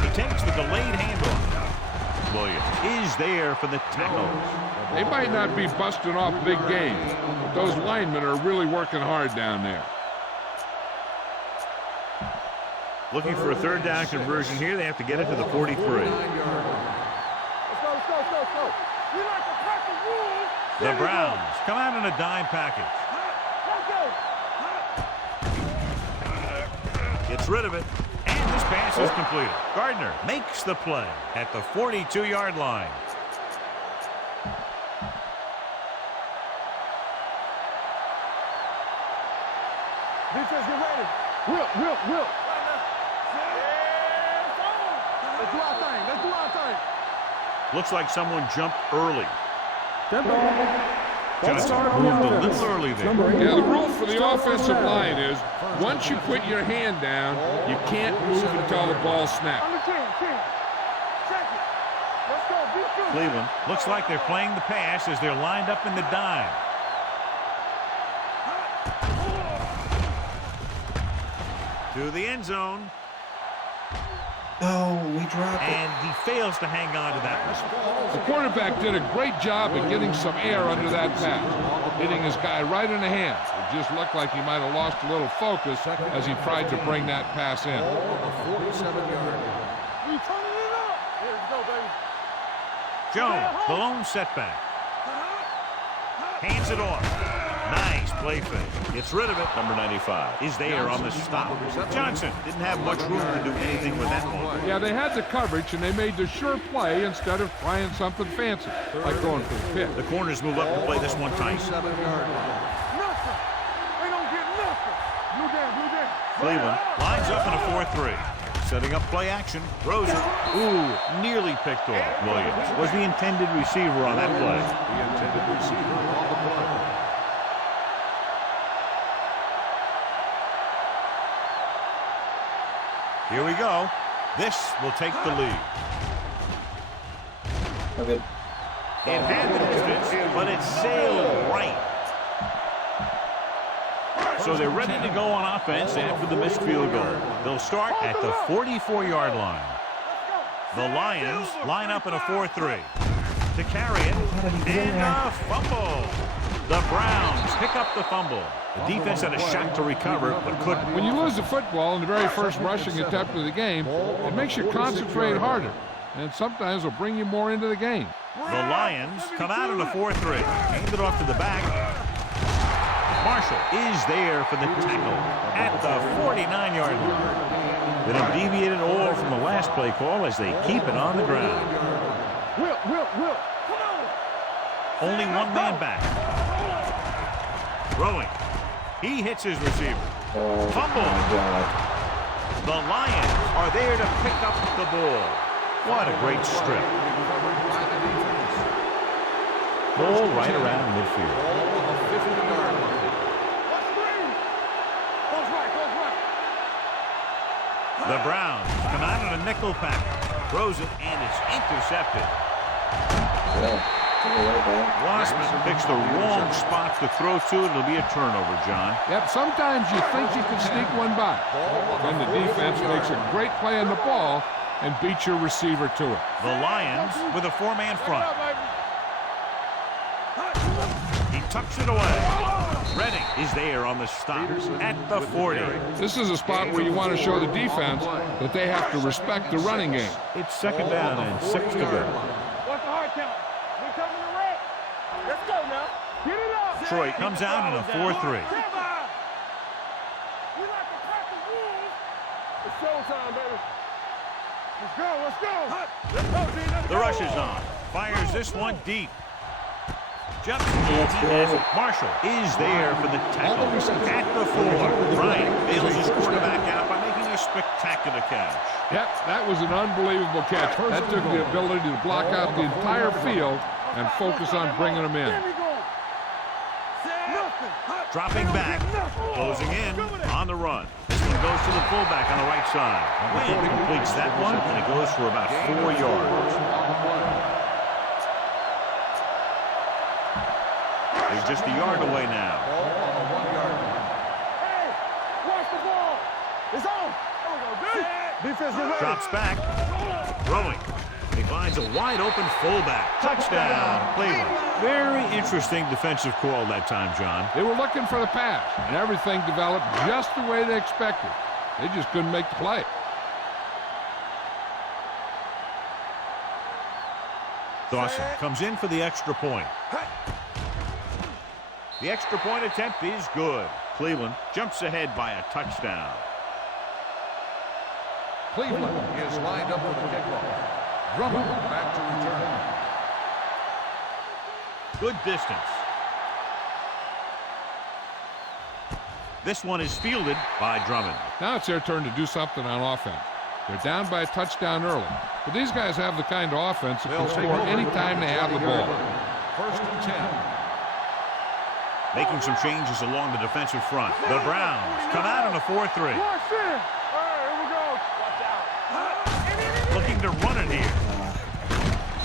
He takes the delayed handoff. Williams is there for the tackle. They might not be busting off big games, but those linemen are really working hard down there. Looking for a third down conversion here. They have to get it to the 43. The Browns come out in a dime package. Gets rid of it, and this pass is completed. Gardner makes the play at the 42-yard line. Defense, get ready. Will. Let's do our thing. Looks like someone jumped early. Johnson moved a little early there. Yeah, the rule for the offensive line is once you put your hand down, you can't move until the ball snaps. On the team. Check it. Let's go. Be good. Cleveland looks like they're playing the pass as they're lined up in the dime. To the end zone. Oh, we dropped it. And he fails to hang on to that one. The quarterback did a great job of getting some air under that pass, hitting his guy right in the hands. It just looked like he might have lost a little focus as he tried to bring that pass in. We turning it up. Here we go, baby. Jones, the lone setback. Hands it off. Nice play fake. Gets rid of it. Number 95 is there on the stop. Johnson didn't have much room to do anything with that one. Yeah, they had the coverage, and they made the sure play instead of trying something fancy, like going for the pick. The corners move up to play this one tight. Nothing. They don't get nothing. Blue game. Cleveland lines up in a 4-3. Setting up play action. Throws it. Ooh, nearly picked off. Williams was the intended receiver on that play. The intended receiver on the play. Here we go. This will take the lead. Okay. It had the distance, but it sailed right. So they're ready to go on offense after the missed field goal. They'll start at the 44-yard line. The Lions line up in a 4-3. To carry it, and a fumble. The Browns pick up the fumble. The defense had a shot to recover, but couldn't. When you lose the football in the very first rushing attempt of the game, it makes you concentrate harder, and sometimes will bring you more into the game. The Lions come out in a 4-3. Hand it off to the back. Marshall is there for the tackle at the 49-yard line. They don't deviate at all from the last play call as they keep it on the ground. Will. Come on. Only one man back. Throwing. He hits his receiver. Fumble. The Lions are there to pick up the ball. What a great strip. Ball right around midfield. The Browns come out in a nickel pack. Throws it, and it's intercepted. Wassman picks the wrong spot to throw to. It'll be a turnover, John. Yep, sometimes you think you can sneak one by. Then the defense makes a great play on the ball and beats your receiver to it. The Lions with a four-man front. He tucks it away. Redding is there on the stop at the 40. This is a spot where you want to show the defense that they have to respect the running game. It's second down and 6 to go. What's the hard count? We coming to red. Let's go now. Get it up. Detroit comes out in a 4-3. We like to crack the rules. It's showtime, baby. Let's go. The rush is on. Fires this one deep. Jumps as Marshall is there for the tackle at the 4. Bryant bails his quarterback out by making a spectacular catch. Yep, that was an unbelievable catch. That took the ability to block out the entire field and focus on bringing them in. Dropping back, closing in on the run. This one goes to the fullback on the right side. Wynn completes that one, and it goes for about 4 yards. He's just a yard away now. Hey, watch the ball. It's on. Defense is ready. Drops back. Throwing. He finds a wide open fullback. Touchdown, Cleveland. Very interesting defensive call that time, John. They were looking for the pass, and everything developed just the way they expected. They just couldn't make the play. Dawson comes in for the extra point. The extra point attempt is good. Cleveland jumps ahead by a touchdown. Cleveland is lined up for the kickoff. Drummond back to return. Good distance. This one is fielded by Drummond. Now it's their turn to do something on offense. They're down by a touchdown early. But these guys have the kind of offense that can score anytime they have the ball. 1st and 10. Making some changes along the defensive front. The Browns come out on a 4-3. Watch in. All right, here we go. Watch out. Looking to run it here.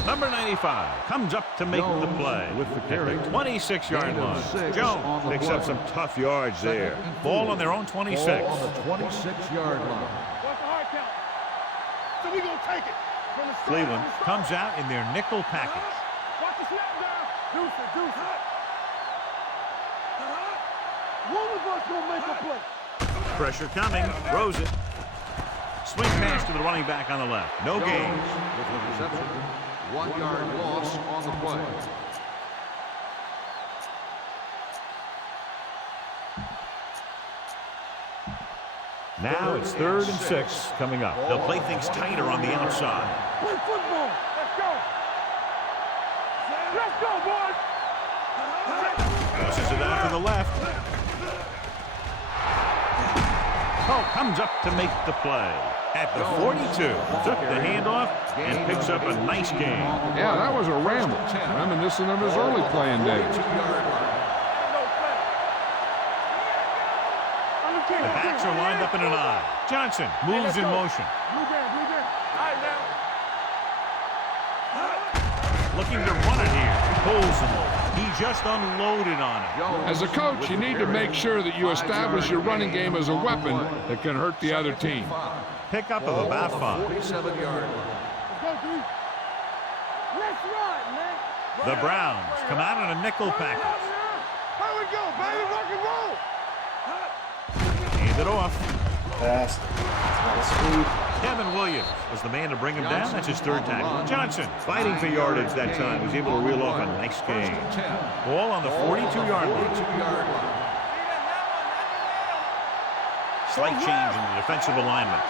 Number 95 comes up to make the play with the carry. 26-yard line. Jones picks up some tough yards there. Ball on their own 26. Ball on the 26-yard line. Watch the hard count. So we gonna take it. From the start, Cleveland from the start. comes out in their nickel package. Watch the snap down. Deuce it, deuce it. One of us gonna make a play. Pressure coming. Throws it. Swing pass to the running back on the left. No gain. With the reception. 1-yard loss on the play. Now it's 3rd and 6 coming up. They'll play things tighter on the outside. Play football. Let's go. Let's go, boys. Passes it out to the left. Oh, comes up to make the play. At the 42, took the handoff and picks up a nice gain. Yeah, that was a ramble. Reminiscent of his early playing days. The backs are lined up in an I. Johnson moves in motion. Blue down, blue down. All right, now. Looking to run it here. Pulls him over. He just unloaded on it. As a coach, you need to make sure that you establish your running game as a weapon that can hurt the other team. Pickup of about 5. 47-yard line. Let's go, D. Let's run, man. The Browns come out in a nickel package. Here we go, baby. Rock and roll. Hand it off. Fast. Not a speed. Kevin Williams was the man to bring him down. That's his 3rd tackle. Johnson fighting for yardage that time. He was able to reel off a nice gain. Ball on the 42-yard line. Slight change in the defensive alignment.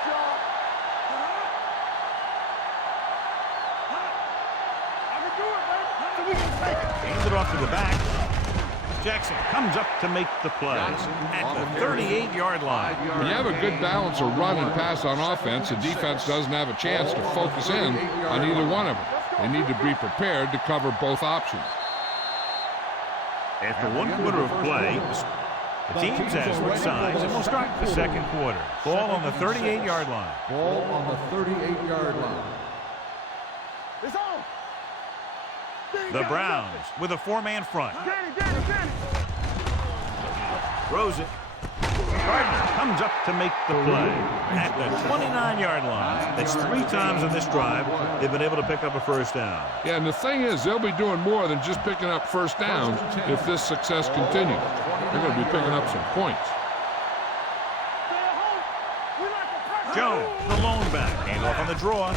Hands it off to the back. Jackson comes up to make the play at the 38-yard line. When you have a good balance of run and pass on offense, the defense doesn't have a chance to focus in on either one of them. They need to be prepared to cover both options. After 1 quarter of play, the teams have switched sides, and we'll start the 2nd quarter. Ball on the 38-yard line. Ball on the 38-yard line. It's on. The Browns with a 4-man front. Danny. Throws it. Gardner comes up to make the play at the 29-yard line. That's 3 times in this drive they've been able to pick up a 1st down. Yeah, and the thing is, they'll be doing more than just picking up 1st downs if this success continues. They're going to be picking up some points. Jones, the lone back. Handoff on the draw.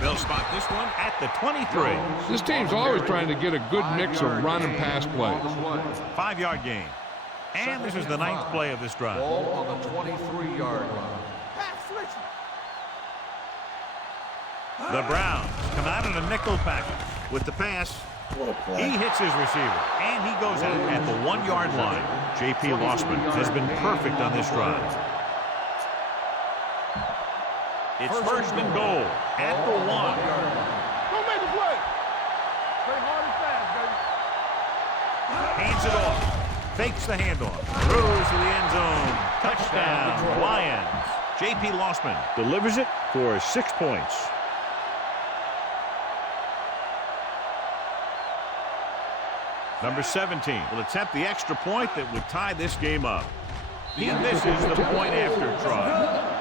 They'll spot this one at the 23. This team's always trying to get a good mix of run and pass plays. 5-yard gain. And this is the 9th play of this drive. Ball on the 23-yard line. The Browns come out in a nickel package. With the pass, What a play. he hits his receiver, and he goes out at the 1-yard line. J.P. Lossman has been perfect on this drive. It's 1st and goal at the 1. Go make the play. Play hard and fast, baby. Hands it off. Fakes the handoff. Throws to the end zone. Touchdown, Lions. J.P. Lossman delivers it for 6 points. Number 17 will attempt the extra point that would tie this game up. He misses the point after try.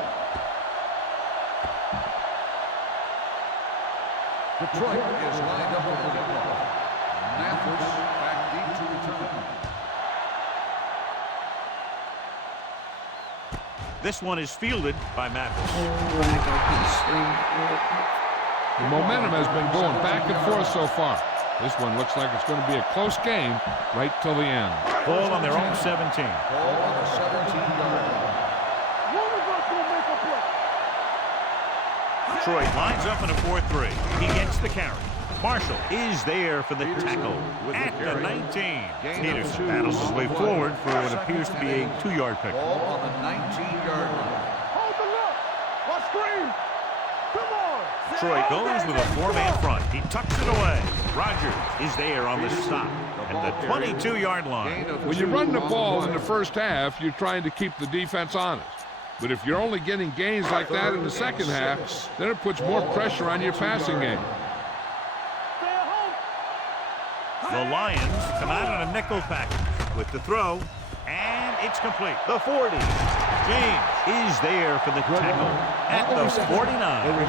Detroit is lined up with the football. Mathis back deep to return. This one is fielded by Mathis. The momentum has been going back and forth so far. This one looks like it's going to be a close game right till the end. Ball on their own 17. Ball on the 17-yard line. One of us will make a play. Detroit lines up in a 4-3. He gets the carry. Marshall is there for the tackle at the 19. Peterson battles his way forward for what appears to be a 2-yard pickup. Ball on the 19-yard line. Hold the look. What screen? Come on. Detroit goes with a four-man front. He tucks it away. Rodgers is there on the stop at the 22-yard line. When you run the ball in the first half, you're trying to keep the defense honest. But if you're only getting gains like that in the second half, then it puts more pressure on your passing game. The Lions come out on a nickel package with the throw, and it's complete. The 40. James is there for the tackle at the 49.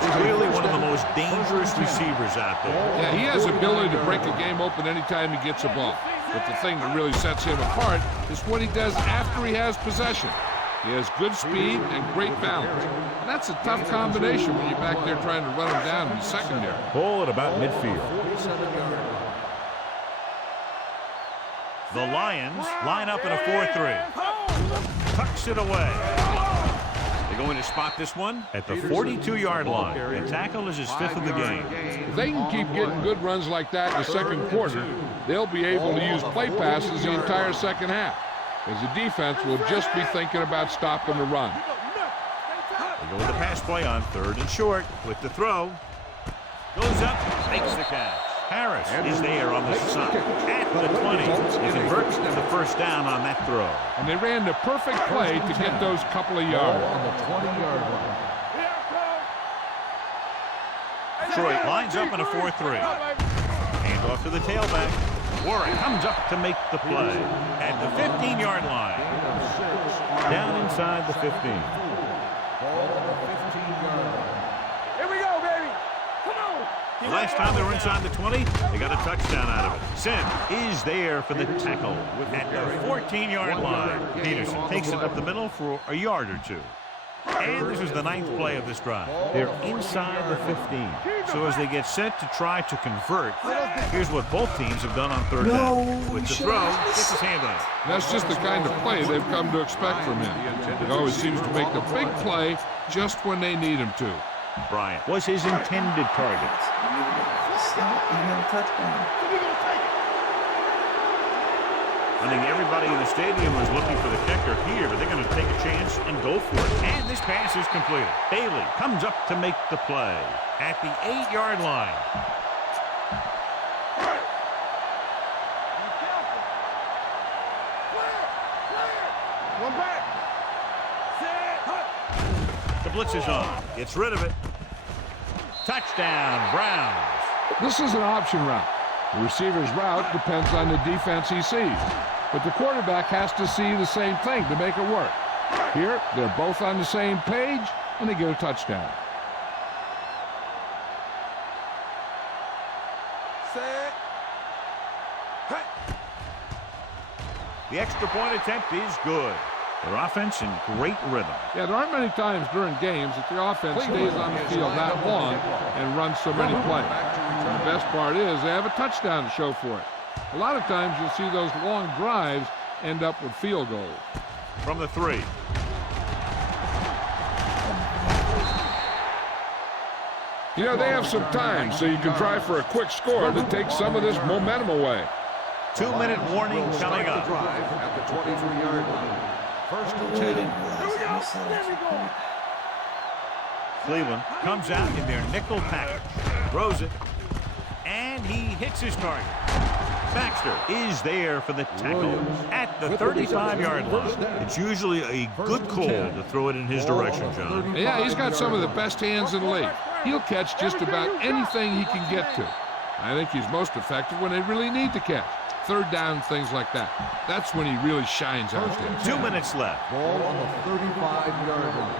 He's clearly one of the most dangerous receivers out there. Yeah, he has the ability to break a game open anytime he gets a ball. But the thing that really sets him apart is what he does after he has possession. He has good speed and great balance. And that's a tough combination when you're back there trying to run him down in the secondary. Ball at about midfield. The Lions line up in a 4-3. Tucks it away. They're going to spot this one at the 42-yard line. The tackle is his 5th of the game. If they can keep getting good runs like that in the second quarter, they'll be able to use play passes the entire second half, as the defense will just be thinking about stopping the run. They go with the pass play on 3rd and short with the throw. Goes up, makes the catch. Harris is there on the stop at the 20. He converts to the first down on that throw. And they ran the perfect play to get those couple of yards. On the 20-yard line. Detroit lines up in a 4-3. Hand off to the tailback. Warren comes up to make the play at the 15-yard line. Down inside the 15. Ball on the 15-yard line. Here we go, baby. Come on. The last time they were inside the 20, they got a touchdown out of it. Sim is there for the tackle at the 14-yard line. Peterson takes it up the middle for a yard or two. And this is the 9th play of this drive. They're inside the 15. So as they get set to try to convert, here's what both teams have done on 3rd down. With the throw, gets his hand on it. That's just the kind of play they've come to expect from him. He always seems to make the big play just when they need him to. Bryant was his intended target. I think everybody in the stadium was looking for the kicker here, but they're going to take a chance and go for it. And this pass is completed. Bailey comes up to make the play at the 8-yard line. One back. The blitz is on. Gets rid of it. Touchdown, Browns. This is an option route. The receiver's route depends on the defense he sees. But the quarterback has to see the same thing to make it work. Here, they're both on the same page, and they get a touchdown. Set. The extra point attempt is good. Their offense in great rhythm. Yeah, there aren't many times during games that the offense stays on the field that long and runs so many plays. And the best part is they have a touchdown to show for it. A lot of times you'll see those long drives end up with field goals. From the 3. You know, they have some time, so you can try for a quick score to take some of this momentum away. 2-minute warning coming up. At the 23-yard line. 1st and 10. Cleveland comes out in their nickel package, throws it, and he hits his target. Baxter is there for the tackle at the 35-yard line. It's usually a good call to throw it in his direction, John. Yeah, he's got some of the best hands in the league. He'll catch just about anything he can get to. I think he's most effective when they really need to catch. 3rd down, things like that. That's when he really shines out there. 2 minutes left. Ball on the 35-yard line.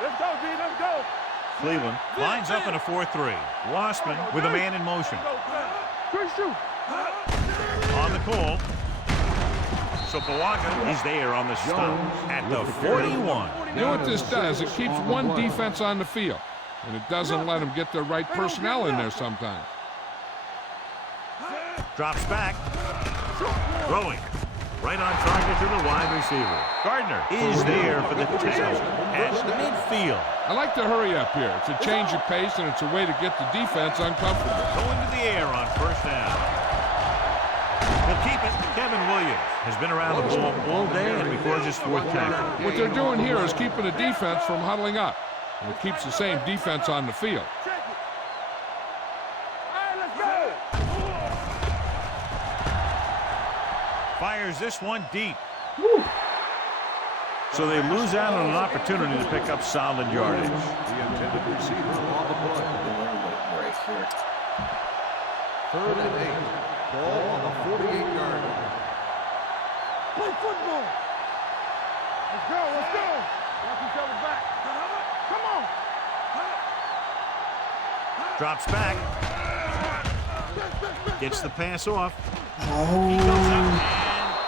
Let's go, D. Let's go. Cleveland lines up in a 4-3. Wassman with a man in motion. On the call. So Pawaga is there on the stop at the 41. You know what this does? It keeps one defense on the field, and it doesn't let them get the right personnel in there sometimes. Drops back. Throwing. Right on target to the wide receiver. Gardner is there for the tackle at the midfield. I like to hurry up here. It's a change of pace, and it's a way to get the defense uncomfortable. Going to the air on 1st down. He'll keep it. Kevin Williams has been around the ball all day and records his 4th tackle. What they're doing here is keeping the defense from huddling up. and it keeps the same defense on the field. Check it. All right, let's go. Fires this one deep. So they lose out on an opportunity to pick up solid yardage. The intended receiver on the play. Right here. 3rd and 8. Ball on the 48-yard line. Play football. Let's go. Let's go. Watch each other back. Come on. Drops back. Gets the pass off. He goes Oh. up and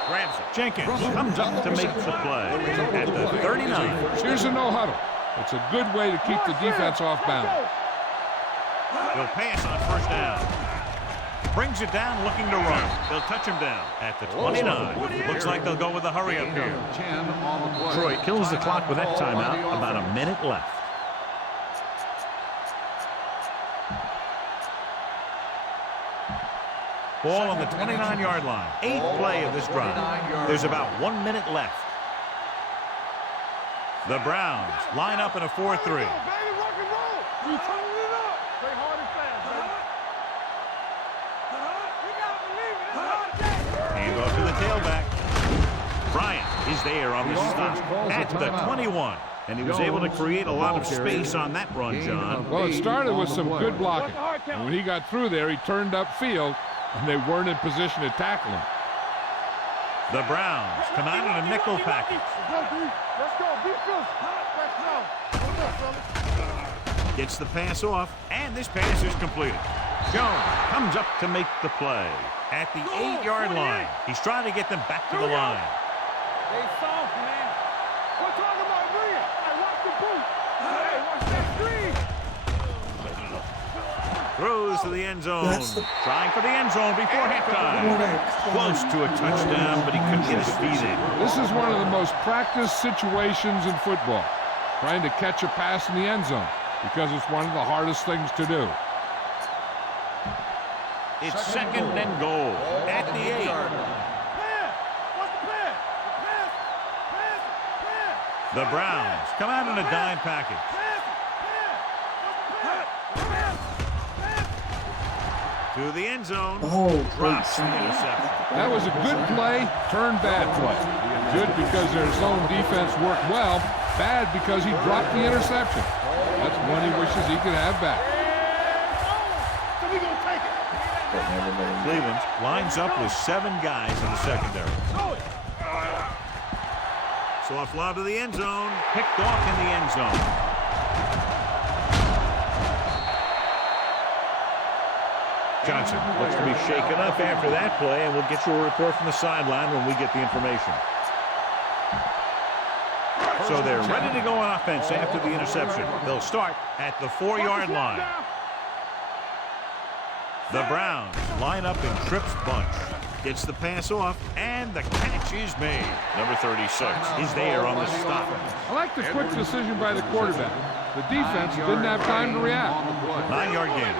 grabs it. Jenkins comes up to make the play at the 39. Here's a no huddle. It's a good way to keep the defense off balance. They'll pass on 1st down. Brings it down looking to run. They'll touch him down at the 29. Looks like they'll go with a hurry up here. 10 on the play. Troy kills the clock with that timeout. About a minute left. Ball on the 29-yard line. 8th play of this drive. There's about 1 minute left. The Browns line up in a 4-3. Baby, rock and roll. You turning it up. Stay hard and fast, baby. You gotta believe it. It's hard day. Hand off to the tailback. Bryant is there on the stop at the 21. And he was able to create a lot of space on that run, John. Well, it started with some good blocking. And when he got through there, he turned upfield, and they weren't in position to tackle him. The Browns come out in a nickel package. Let's go, D. Let's go. Defense. Let's go. Let's go, fellas. Gets the pass off, and this pass is completed. Jones comes up to make the play at the 8-yard line. He's trying to get them back to the line. They soft, man. We're talking about Bria. Hey, watch the boot. Hey, watch that screen. Throws to the end zone. Trying for the end zone before halftime. What Close to a touchdown, but he couldn't get his feet in. This is one of the most practiced situations in football, trying to catch a pass in the end zone, because it's one of the hardest things to do. It's 2nd and goal at the 8. Pass. What's the pass? Pass. Pass. Pass. The Browns come out in a dime package. To the end zone. Oh, Drops the great. interception. That was a good play, turned bad play. Good because their zone defense worked well, bad because he dropped the interception. That's one he wishes he could have back. So we gonna take it. Cleveland lines up with 7 guys in the secondary. Soft lob to the end zone. Picked off in the end zone. Johnson looks to be shaken up after that play, and we'll get you a report from the sideline when we get the information. So they're ready to go on offense after the interception. They'll start at the 4-yard line. The Browns line up in Tripp's bunch. Gets the pass off, and the catch is made. Number 36 is there on the stop. I like the quick decision by the quarterback. The defense didn't have time to react. 9-yard gain.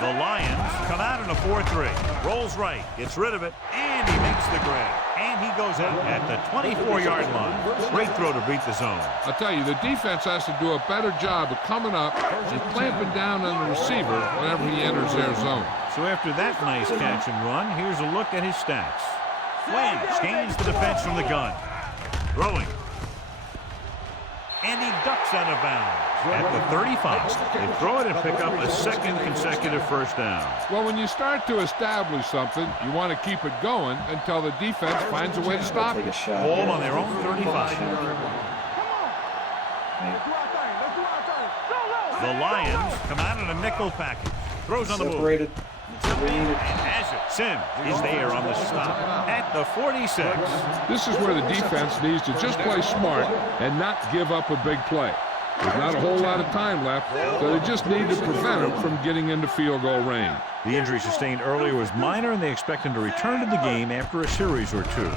The Lions come out in a 4-3. Rolls right, gets rid of it, and he makes the grab. And he goes out at the 24-yard line. Great throw to beat the zone. I'll tell you, the defense has to do a better job of coming up and clamping down on the receiver whenever he enters their zone. So after that nice catch and run, here's a look at his stats. Flynn gains the defense from the gun. Throwing. And he ducks out of bounds at the 35. They throw it and pick up a 2nd consecutive 1st down. Well, when you start to establish something, you want to keep it going until the defense finds a way to stop Take it. a shot. Ball on their own 35. The Lions come out in a nickel package. Throws on the move. Separated. And has it. Sims is there on the stop at the 46. This is where the defense needs to just play smart and not give up a big play. There's not a whole lot of time left, so they just need to prevent him from getting into field goal range. The injury sustained earlier was minor, and they expect him to return to the game after a series or 2.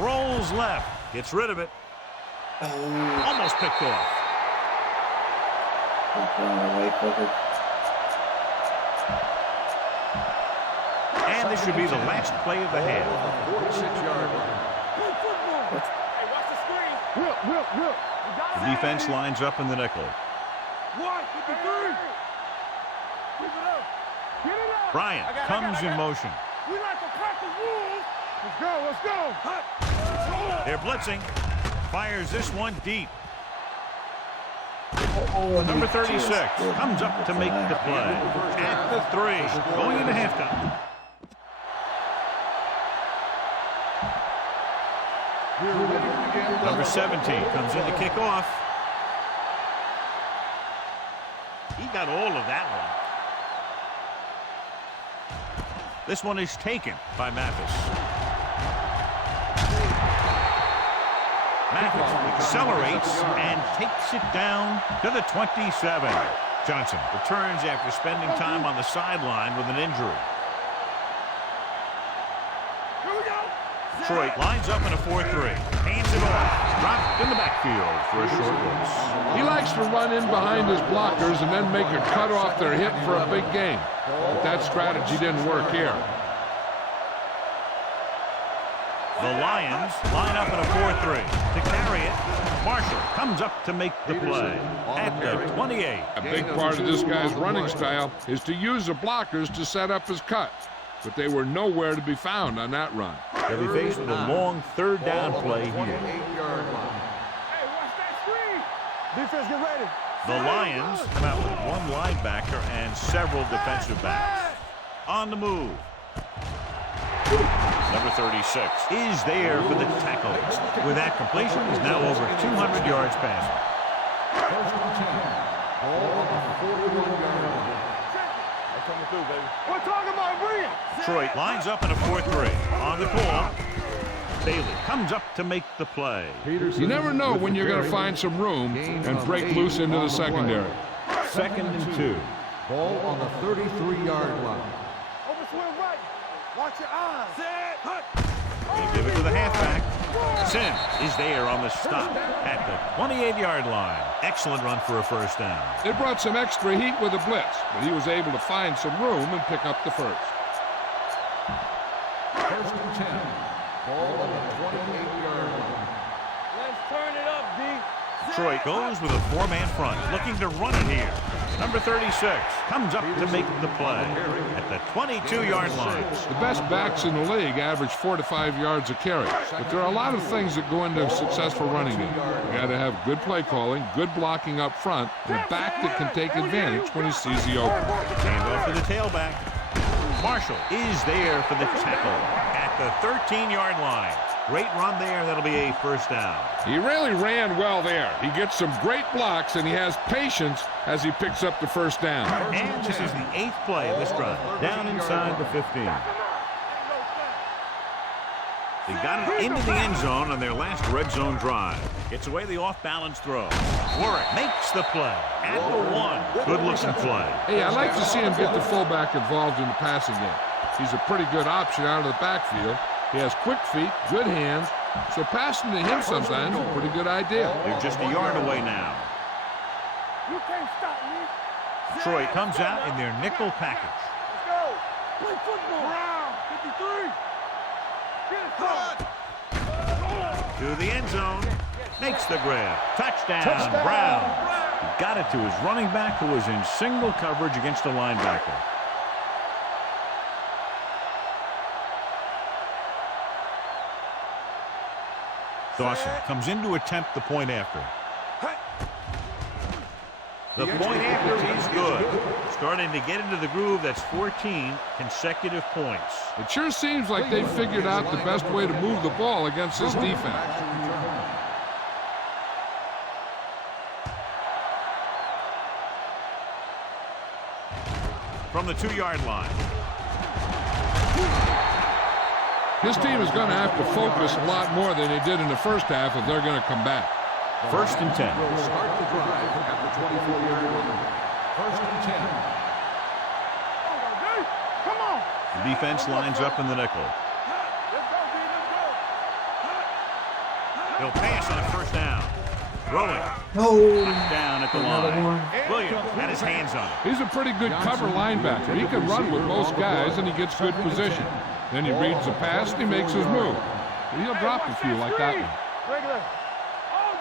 Rolls left. Gets rid of it. Almost picked off. And this should be the last play of the half. 46-yard line. Whip. The defense lines up in the nickel. 153. Keep it up. Get it up. Bryant comes in motion. We like to crack the rules. Let's go. They're blitzing. Fires this one deep. Number 36 comes up to make the play. At the 3, going into halftime. Number 17 comes in to kick off. He got all of that one. This one is taken by Mathis. Mathis accelerates and takes it down to the 27. Johnson returns after spending time on the sideline with an injury. Detroit lines up in a 4-3. Hands it off. Dropped in the backfield for a short loss. He likes to run in behind his blockers and then make a cut off their hip for a big gain. But that strategy didn't work here. The Lions line up in a 4-3. To carry it, Marshall comes up to make the play at the 28. A big part of this guy's running style is to use the blockers to set up his cut. But they were nowhere to be found on that run. They'll be faced with a long third down play here. Hey, watch that screen. Defense, get ready. The Lions come out with one linebacker and several defensive backs. On the move. Number 36 is there for the tackle. With that completion, he's now over 200 yards passing. First and 10. Ball on the 41-yard line. Coming through, baby. We're talking about brilliant. Detroit lines up in a 4-3. On the call, Bailey comes up to make the play. You never know when you're going to find some room and break loose into the secondary. 2nd and 2. Ball on the 33-yard line. Over swing right. Watch your eyes. Set. Hut. They give it to the halfback. Sin is there on the stop at the 28-yard line. Excellent run for a first down. They brought some extra heat with a blitz, but he was able to find some room and pick up the first. First and 10. Ball on the 28-yard line. Let's turn it up, D. Detroit goes with a 4-man front, looking to run it here. Number 36 comes up to make the play at the 22-yard line. The best backs in the league average 4 to 5 yards a carry, but there are a lot of things that go into a successful running game. You got to have good play calling, good blocking up front, and a back that can take advantage when he sees the open. Hand off to the tailback. Marshall is there for the tackle at the 13-yard line. Great run there. That'll be a first down. He really ran well there. He gets some great blocks, and he has patience as he picks up the first down. And this is the 8th play of this drive. Down inside the 15. They got it into the end zone on their last red zone drive. Gets away the off-balance throw. Warwick makes the play at the 1. Good-looking play. Hey, I like to see him get the fullback involved in the passing game. He's a pretty good option out of the backfield. He has quick feet, good hands, so passing to him sometimes is a pretty good idea. They're just a yard away now. You can't stop me. Detroit comes out in their nickel package. Let's go. Play football. Brown, 53. To the end zone. Makes the grab. Touchdown, Brown. He got it to his running back who was in single coverage against a linebacker. Dawson comes in to attempt the point after. The point after is good. Starting to get into the groove. That's 14 consecutive points. It sure seems like they figured out the best way to move the ball against this defense. From the 2-yard line. This team is going to have to focus a lot more than they did in the first half if they're going to come back. 1st and 10. Will start the drive at the 24-yard line. 1st and 10. Come on. The defense lines up in the nickel. Let's go, D. Let's go. He'll pass on a first down. Throwing. No. Down at the line. Williams had his hands on it. He's a pretty good cover linebacker. He can run with most guys, and he gets good position. Then he reads the pass, and he makes his move. But he'll drop a few like that one. Regular. All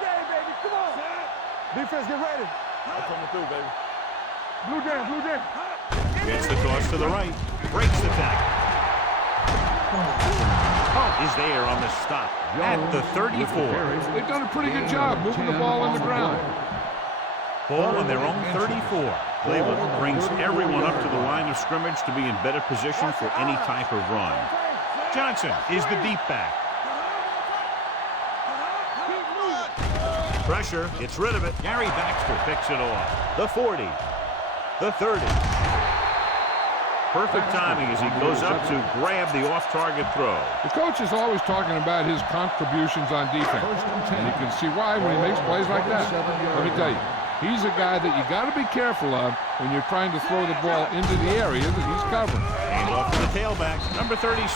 Defense, get ready. I'm coming through, baby. Blue down, blue down. Gets the toss to the right. Breaks the tackle. Is there on the stop at the 34. They've done a pretty good job moving the ball on the ground. Ball on their own 34. Cleveland brings everyone up to the line of scrimmage to be in better position for any type of run. Johnson is the deep back. Pressure, gets rid of it. Gary Baxter picks it off. The 40. The 30. Perfect timing as he goes up to grab the off-target throw. The coach is always talking about his contributions on defense. And you can see why when he makes plays like that. Let me tell you, he's a guy that you got to be careful of when you're trying to throw the ball into the area that he's covering. And off to the tailback, number 36.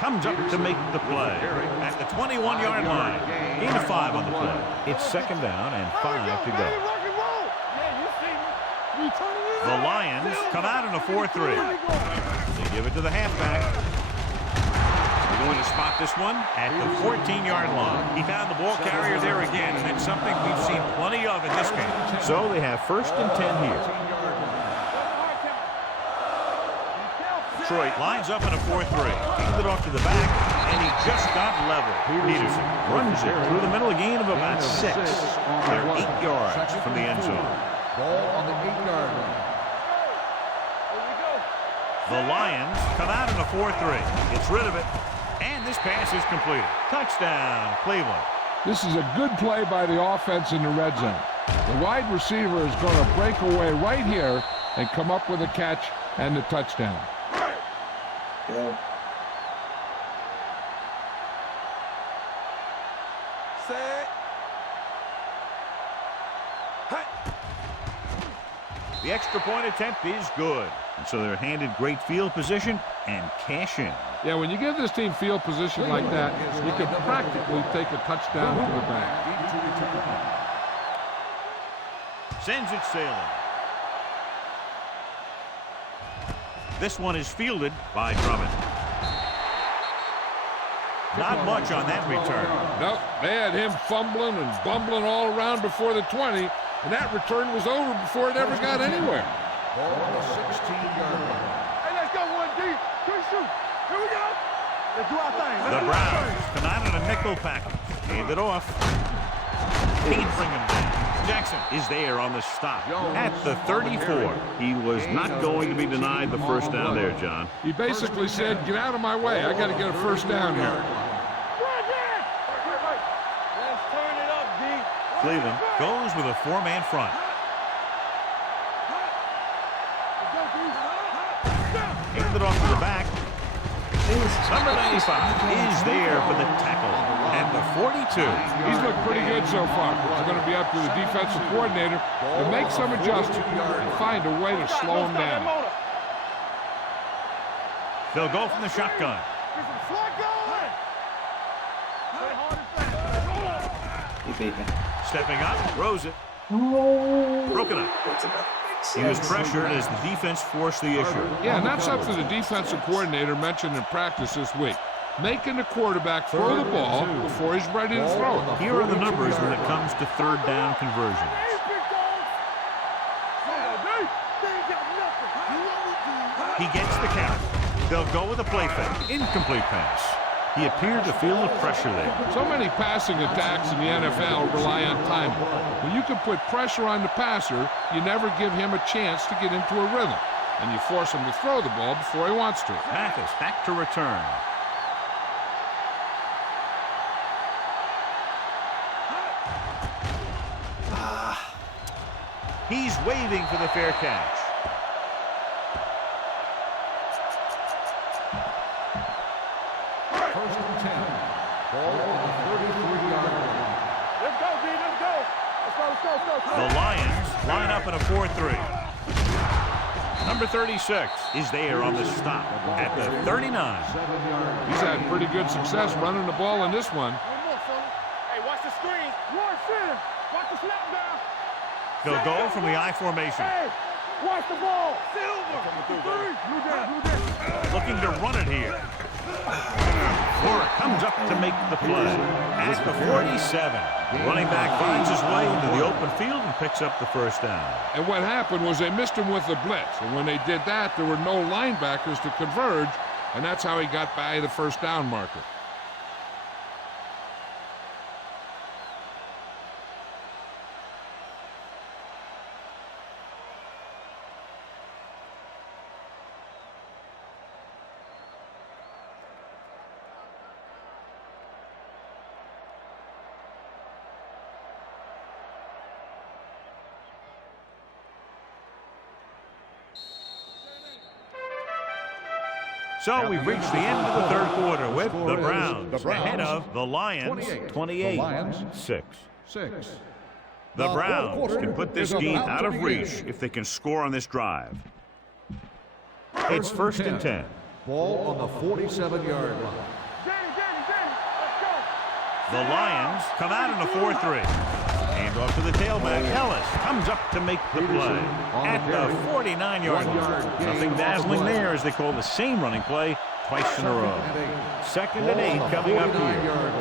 Comes up to make the play at the 21-yard line. Gain of 5 on the play. It's second down and 5 to go. The Lions come out in a 4-3. They give it to the halfback. They're going to spot this one at the 14-yard line. He found the ball carrier there again, and it's something we've seen plenty of in this game. So they have 1st and 10 here. Detroit lines up in a 4-3. Handed it off to the back, and he just got level. Peterson runs it through the middle, a gain of about 6. They're 8 yards from the end zone. Ball on the 8-yard line. The Lions come out in a 4-3. Gets rid of it, and this pass is completed. Touchdown, Cleveland. This is a good play by the offense in the red zone. The wide receiver is going to break away right here and come up with a catch and the touchdown. Go. Set. The extra point attempt is good. And so they're handed great field position and cash in. Yeah, when you give this team field position like that, you can practically take a touchdown to the bank. Sends it sailing. This one is fielded by Drummond. Not much on that return. Nope, they had him fumbling and bumbling all around before the 20, and that return was over before it ever got anywhere. Ball on the 16-yard line. Hey, let's go, 1D. Quick shoot. Here we go. Let's do our thing. The Browns come out in a nickel package. Hand it off. Can't bring him down. Jackson is there on the stop at the 34. He was not going to be denied the first down there, John. He basically said, get out of my way. I got to get a first down here. Let's turn it up, D. Cleveland goes with a 4-man front. Hand it off to the back. Number 95 is there for the tackle at the 42. He's looked pretty good so far. It's going to be up to the defensive coordinator to make some adjustments and find a way to slow him down. They'll go from the shotgun. He beat me. Stepping up, throws it. Oh. Broken up. That's about He was pressured as the defense forced the issue. Yeah, and that's something the defensive coordinator mentioned in practice this week. Making the quarterback throw the ball before he's ready to throw it. Here are the numbers when it comes to third down conversions. He gets the count. They'll go with a play fake. Incomplete pass. He appeared to feel the pressure there. So many passing attacks in the NFL rely on timing. When you can put pressure on the passer, you never give him a chance to get into a rhythm. And you force him to throw the ball before he wants to. Mathis back to return. He's waving for the fair catch. First and 10. Ball on the 33-yard line. Let's go, D. Let's go. Let's go. The Lions line up in a 4-3. Number 36 is there on the stop at the 39. He's had pretty good success running the ball in this one. One more, fella. Hey, watch the screen. One center. Watch the snap down. They'll go from the I formation. Hey, watch the ball. Silver. Blue down, blue down. Looking to run it here. Flora comes up to make the play. At the 47, running back finds his way into the open field and picks up the first down. And what happened was they missed him with the blitz. And when they did that, there were no linebackers to converge, and that's how he got by the first down marker. So we've reached the end of the third quarter with the Browns ahead of the Lions 28-6. The Browns can put this game out of reach if they can score on this drive. It's 1st and 10. Ball on the 47-yard line. The Lions come out in a 4-3. Hand off to the tailback. Ellis comes up to make the play at the 49-yard line. Nothing dazzling there as they call the same running play twice in a row. 2nd and 8 coming up here.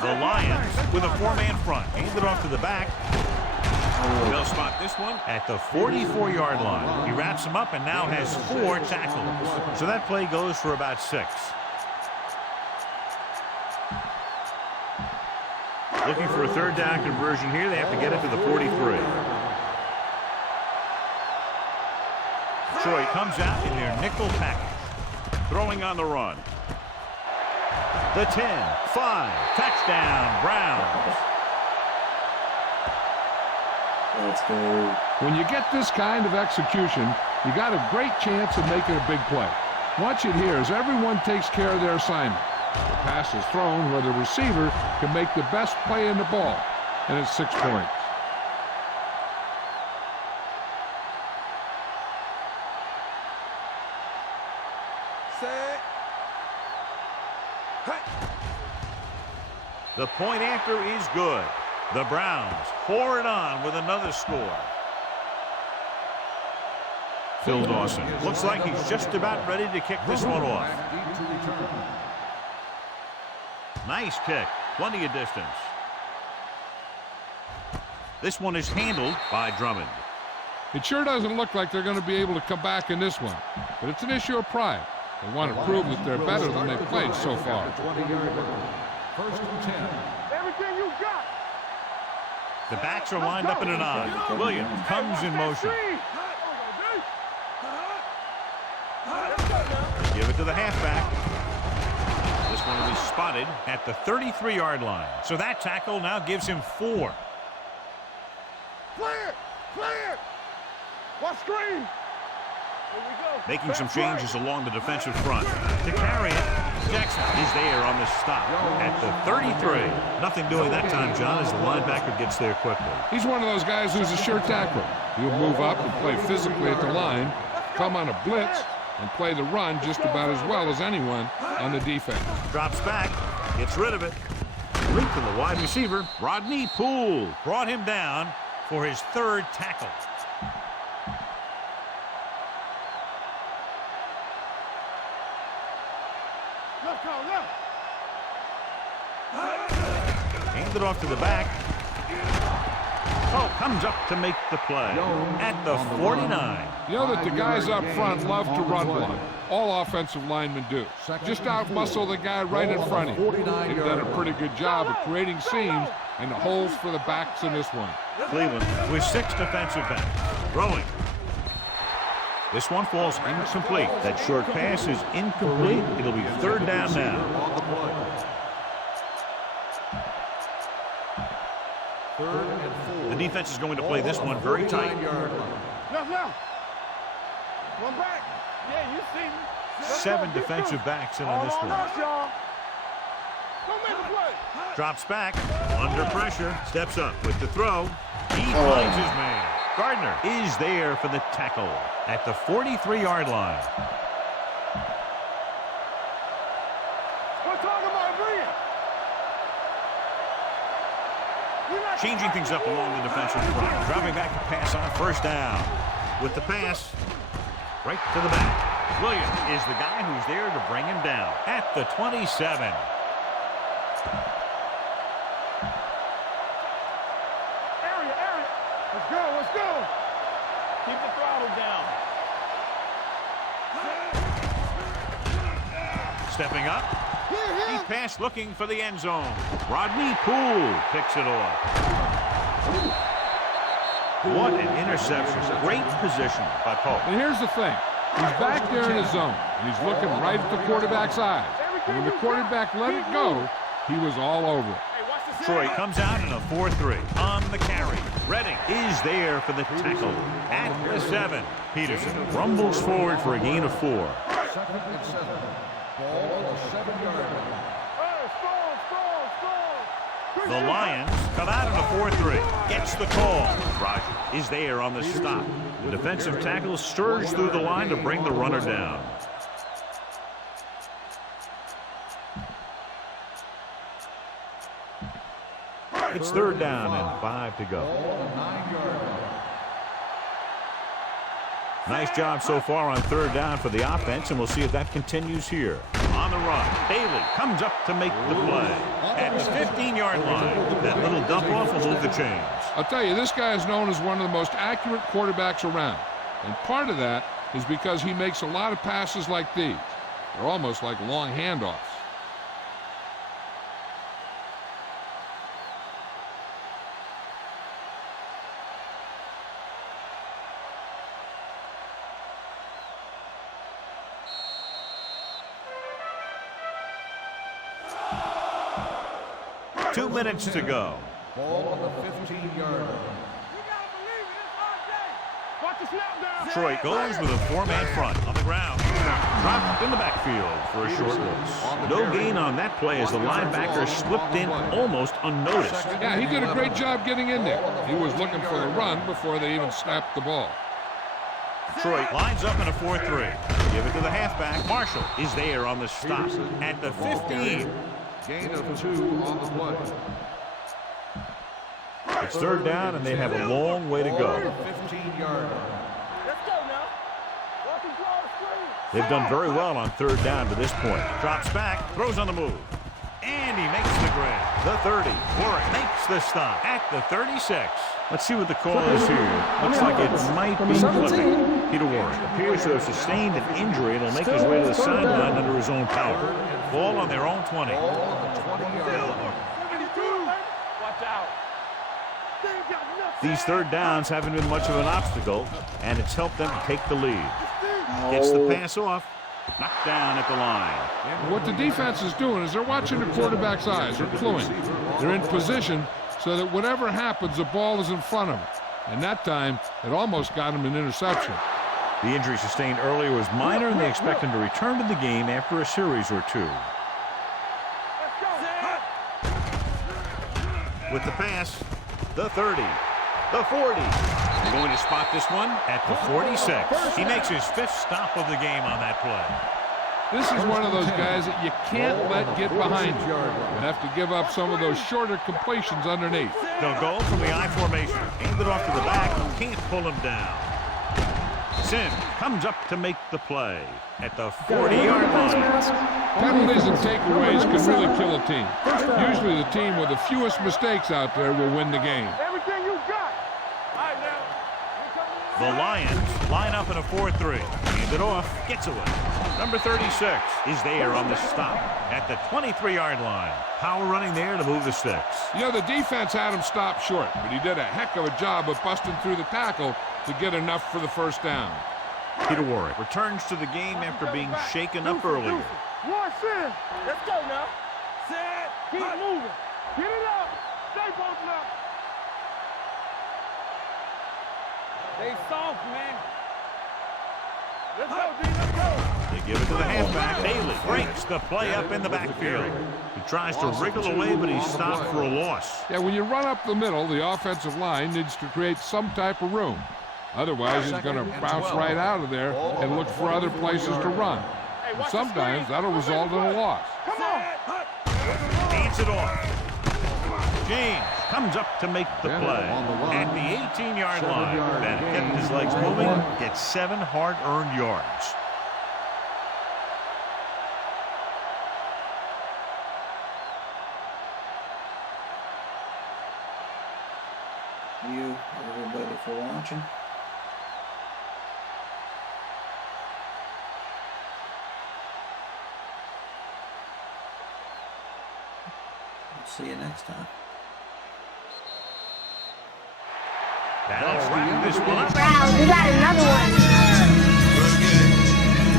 The Lions with a 4-man front. Hand it off to the back. They'll spot this one at the 44-yard line. He wraps him up and now has 4 tackles. So that play goes for about 6. Looking for a 3rd down conversion here. They have to get it to the 43. Detroit comes out in their nickel package. Throwing on the run. The 10, 5, touchdown, Browns. Let's go. When you get this kind of execution, you got a great chance of making a big play. Watch it here as everyone takes care of their assignment. The pass is thrown where the receiver can make the best play in the ball, and it's 6 points. The point after is good. The Browns pour it on with another score. Phil Dawson looks like he's just about ready to kick this one off. Nice kick. Plenty of distance. This one is handled by Drummond. It sure doesn't look like they're going to be able to come back in this one, but it's an issue of pride. They want to prove that they're better than they've played so far. 1st and 10. Everything you got. The backs are lined up in an I. Williams comes in motion. Give it to the halfback. This one will be spotted at the 33-yard line. So that tackle now gives him 4. Clear! Clear! What screen? Making some changes along the defensive front. To carry it, Jackson is there on the stop at the 33. Nothing doing that time, John, as the linebacker gets there quickly. He's one of those guys who's a sure tackler. He'll move up and play physically at the line, come on a blitz, and play the run just about as well as anyone on the defense. Drops back, gets rid of it. Leap to the wide receiver. Rodney Poole brought him down for his 3rd tackle. Handed off to the back. Oh, comes up to make the play at the 49. You know that the guys up front love to run block. All offensive linemen do. Just out-muscle the guy right in front of you. They've done a pretty good job of creating seams and holes for the backs in this one. Cleveland with 6 defensive backs. Throwing. This one falls incomplete. That short pass is incomplete. It'll be 3rd down now. 3rd and 4. The defense is going to play this one very tight. Left. One back. Yeah, you see me. 7 defensive backs in on this one. Don't make a play. Drops back. Under pressure. Steps up with the throw. He finds his man. Gardner is there for the tackle at the 43-yard line. We're talking about agreeing. Changing things up along the defensive front. Dropping back to pass on 1st down. With the pass, right to the back. Williams is the guy who's there to bring him down at the 27. Area. Let's go. Keep the throttle down. Stepping up. He passed looking for the end zone. Rodney Poole picks it off. What an interception. Great position by Poole. And here's the thing. He's back there in his zone. And he's looking right at the quarterback's eyes. And when the quarterback let it go, he was all over it. Detroit comes out in a 4-3 on the carry. Redding is there for the tackle at the 7. Peterson rumbles forward for a gain of 4. 2nd and 7. Ball on the 7-yard line. The Lions come out in a 4-3. Gets the call. Roger is there on the stop. The defensive tackle surged through the line to bring the runner down. It's 3rd down and 5 to go. Nice job so far on 3rd down for the offense, and we'll see if that continues here. On the run, Bailey comes up to make the play. At the 15-yard line, that little dump off will move the chains. I'll tell you, this guy is known as one of the most accurate quarterbacks around. And part of that is because he makes a lot of passes like these. They're almost like long handoffs. Two minutes to go. Ball on the 15-yard line. Detroit goes with a 4-man front on the ground. Dropped in the backfield for a short loss. No gain on that play as the linebacker slipped in almost unnoticed. Yeah, he did a great job getting in there. He was looking for the run before they even snapped the ball. Detroit lines up in a 4-3. Give it to the halfback. Marshall is there on the stop at the 15. Gain of 2 on the play. It's 3rd down, and they have a long way to go. 15-yard line. Let's go now. Walk and draw the screen. They've done very well on 3rd down to this point. Drops back, throws on the move. And he makes the grab. The 30. Warwick makes the stop at the 36. Let's see what the call is here. Looks like it might be flipping. Peter Warwick appears to have sustained an injury and will make his way to the sideline under his own power. Ball on their own 20. Ball on the 20-yard line. Watch out. These 3rd downs haven't been much of an obstacle, and it's helped them take the lead. Gets the pass off. Knocked down at the line. What the defense is doing is they're watching the quarterback's eyes. They're cluing. They're in position so that whatever happens, the ball is in front of them. And that time, it almost got him an interception. The injury sustained earlier was minor, and they expect him to return to the game after a series or 2. With the pass, the 30, the 40. They're going to spot this one at the 46. He makes his 5th stop of the game on that play. This is one of those guys that you can't let get behind you. You have to give up some of those shorter completions underneath. They'll go from the I formation. Hand it off to the back. Can't pull him down. Sim comes up to make the play at the 40-yard line. Penalties and takeaways can really kill a team. Usually the team with the fewest mistakes out there will win the game. Everything you got. All right, now. The Lions line up in a 4-3. Hand it off. Gets away. Number 36 is there on the stop at the 23-yard line. Power running there to move the sticks. You know, the defense had him stopped short, but he did a heck of a job of busting through the tackle to get enough for the 1st down. Peter Warwick returns to the game after being shaken up earlier. One set. Let's go now. Set. Keep moving. Get it up. Stay posted up. Stay soft, man. Let's go, D. Let's go. They give it to the halfback. Bailey breaks the play up in the backfield. He tries to wriggle away, but he's stopped for a loss. Yeah, when you run up the middle, the offensive line needs to create some type of room. Otherwise, he's going to bounce right out of there and look for other places to run. And sometimes that'll result in a loss. Come on. Hands it off. James comes up to make the play at the 18-yard line. Bennett kept his legs moving, gets 7 hard-earned yards. you, everybody, for watching. See you next time. That'll wrap this one up. Wow, we got another one.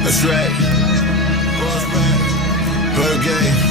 That's right. Bird game.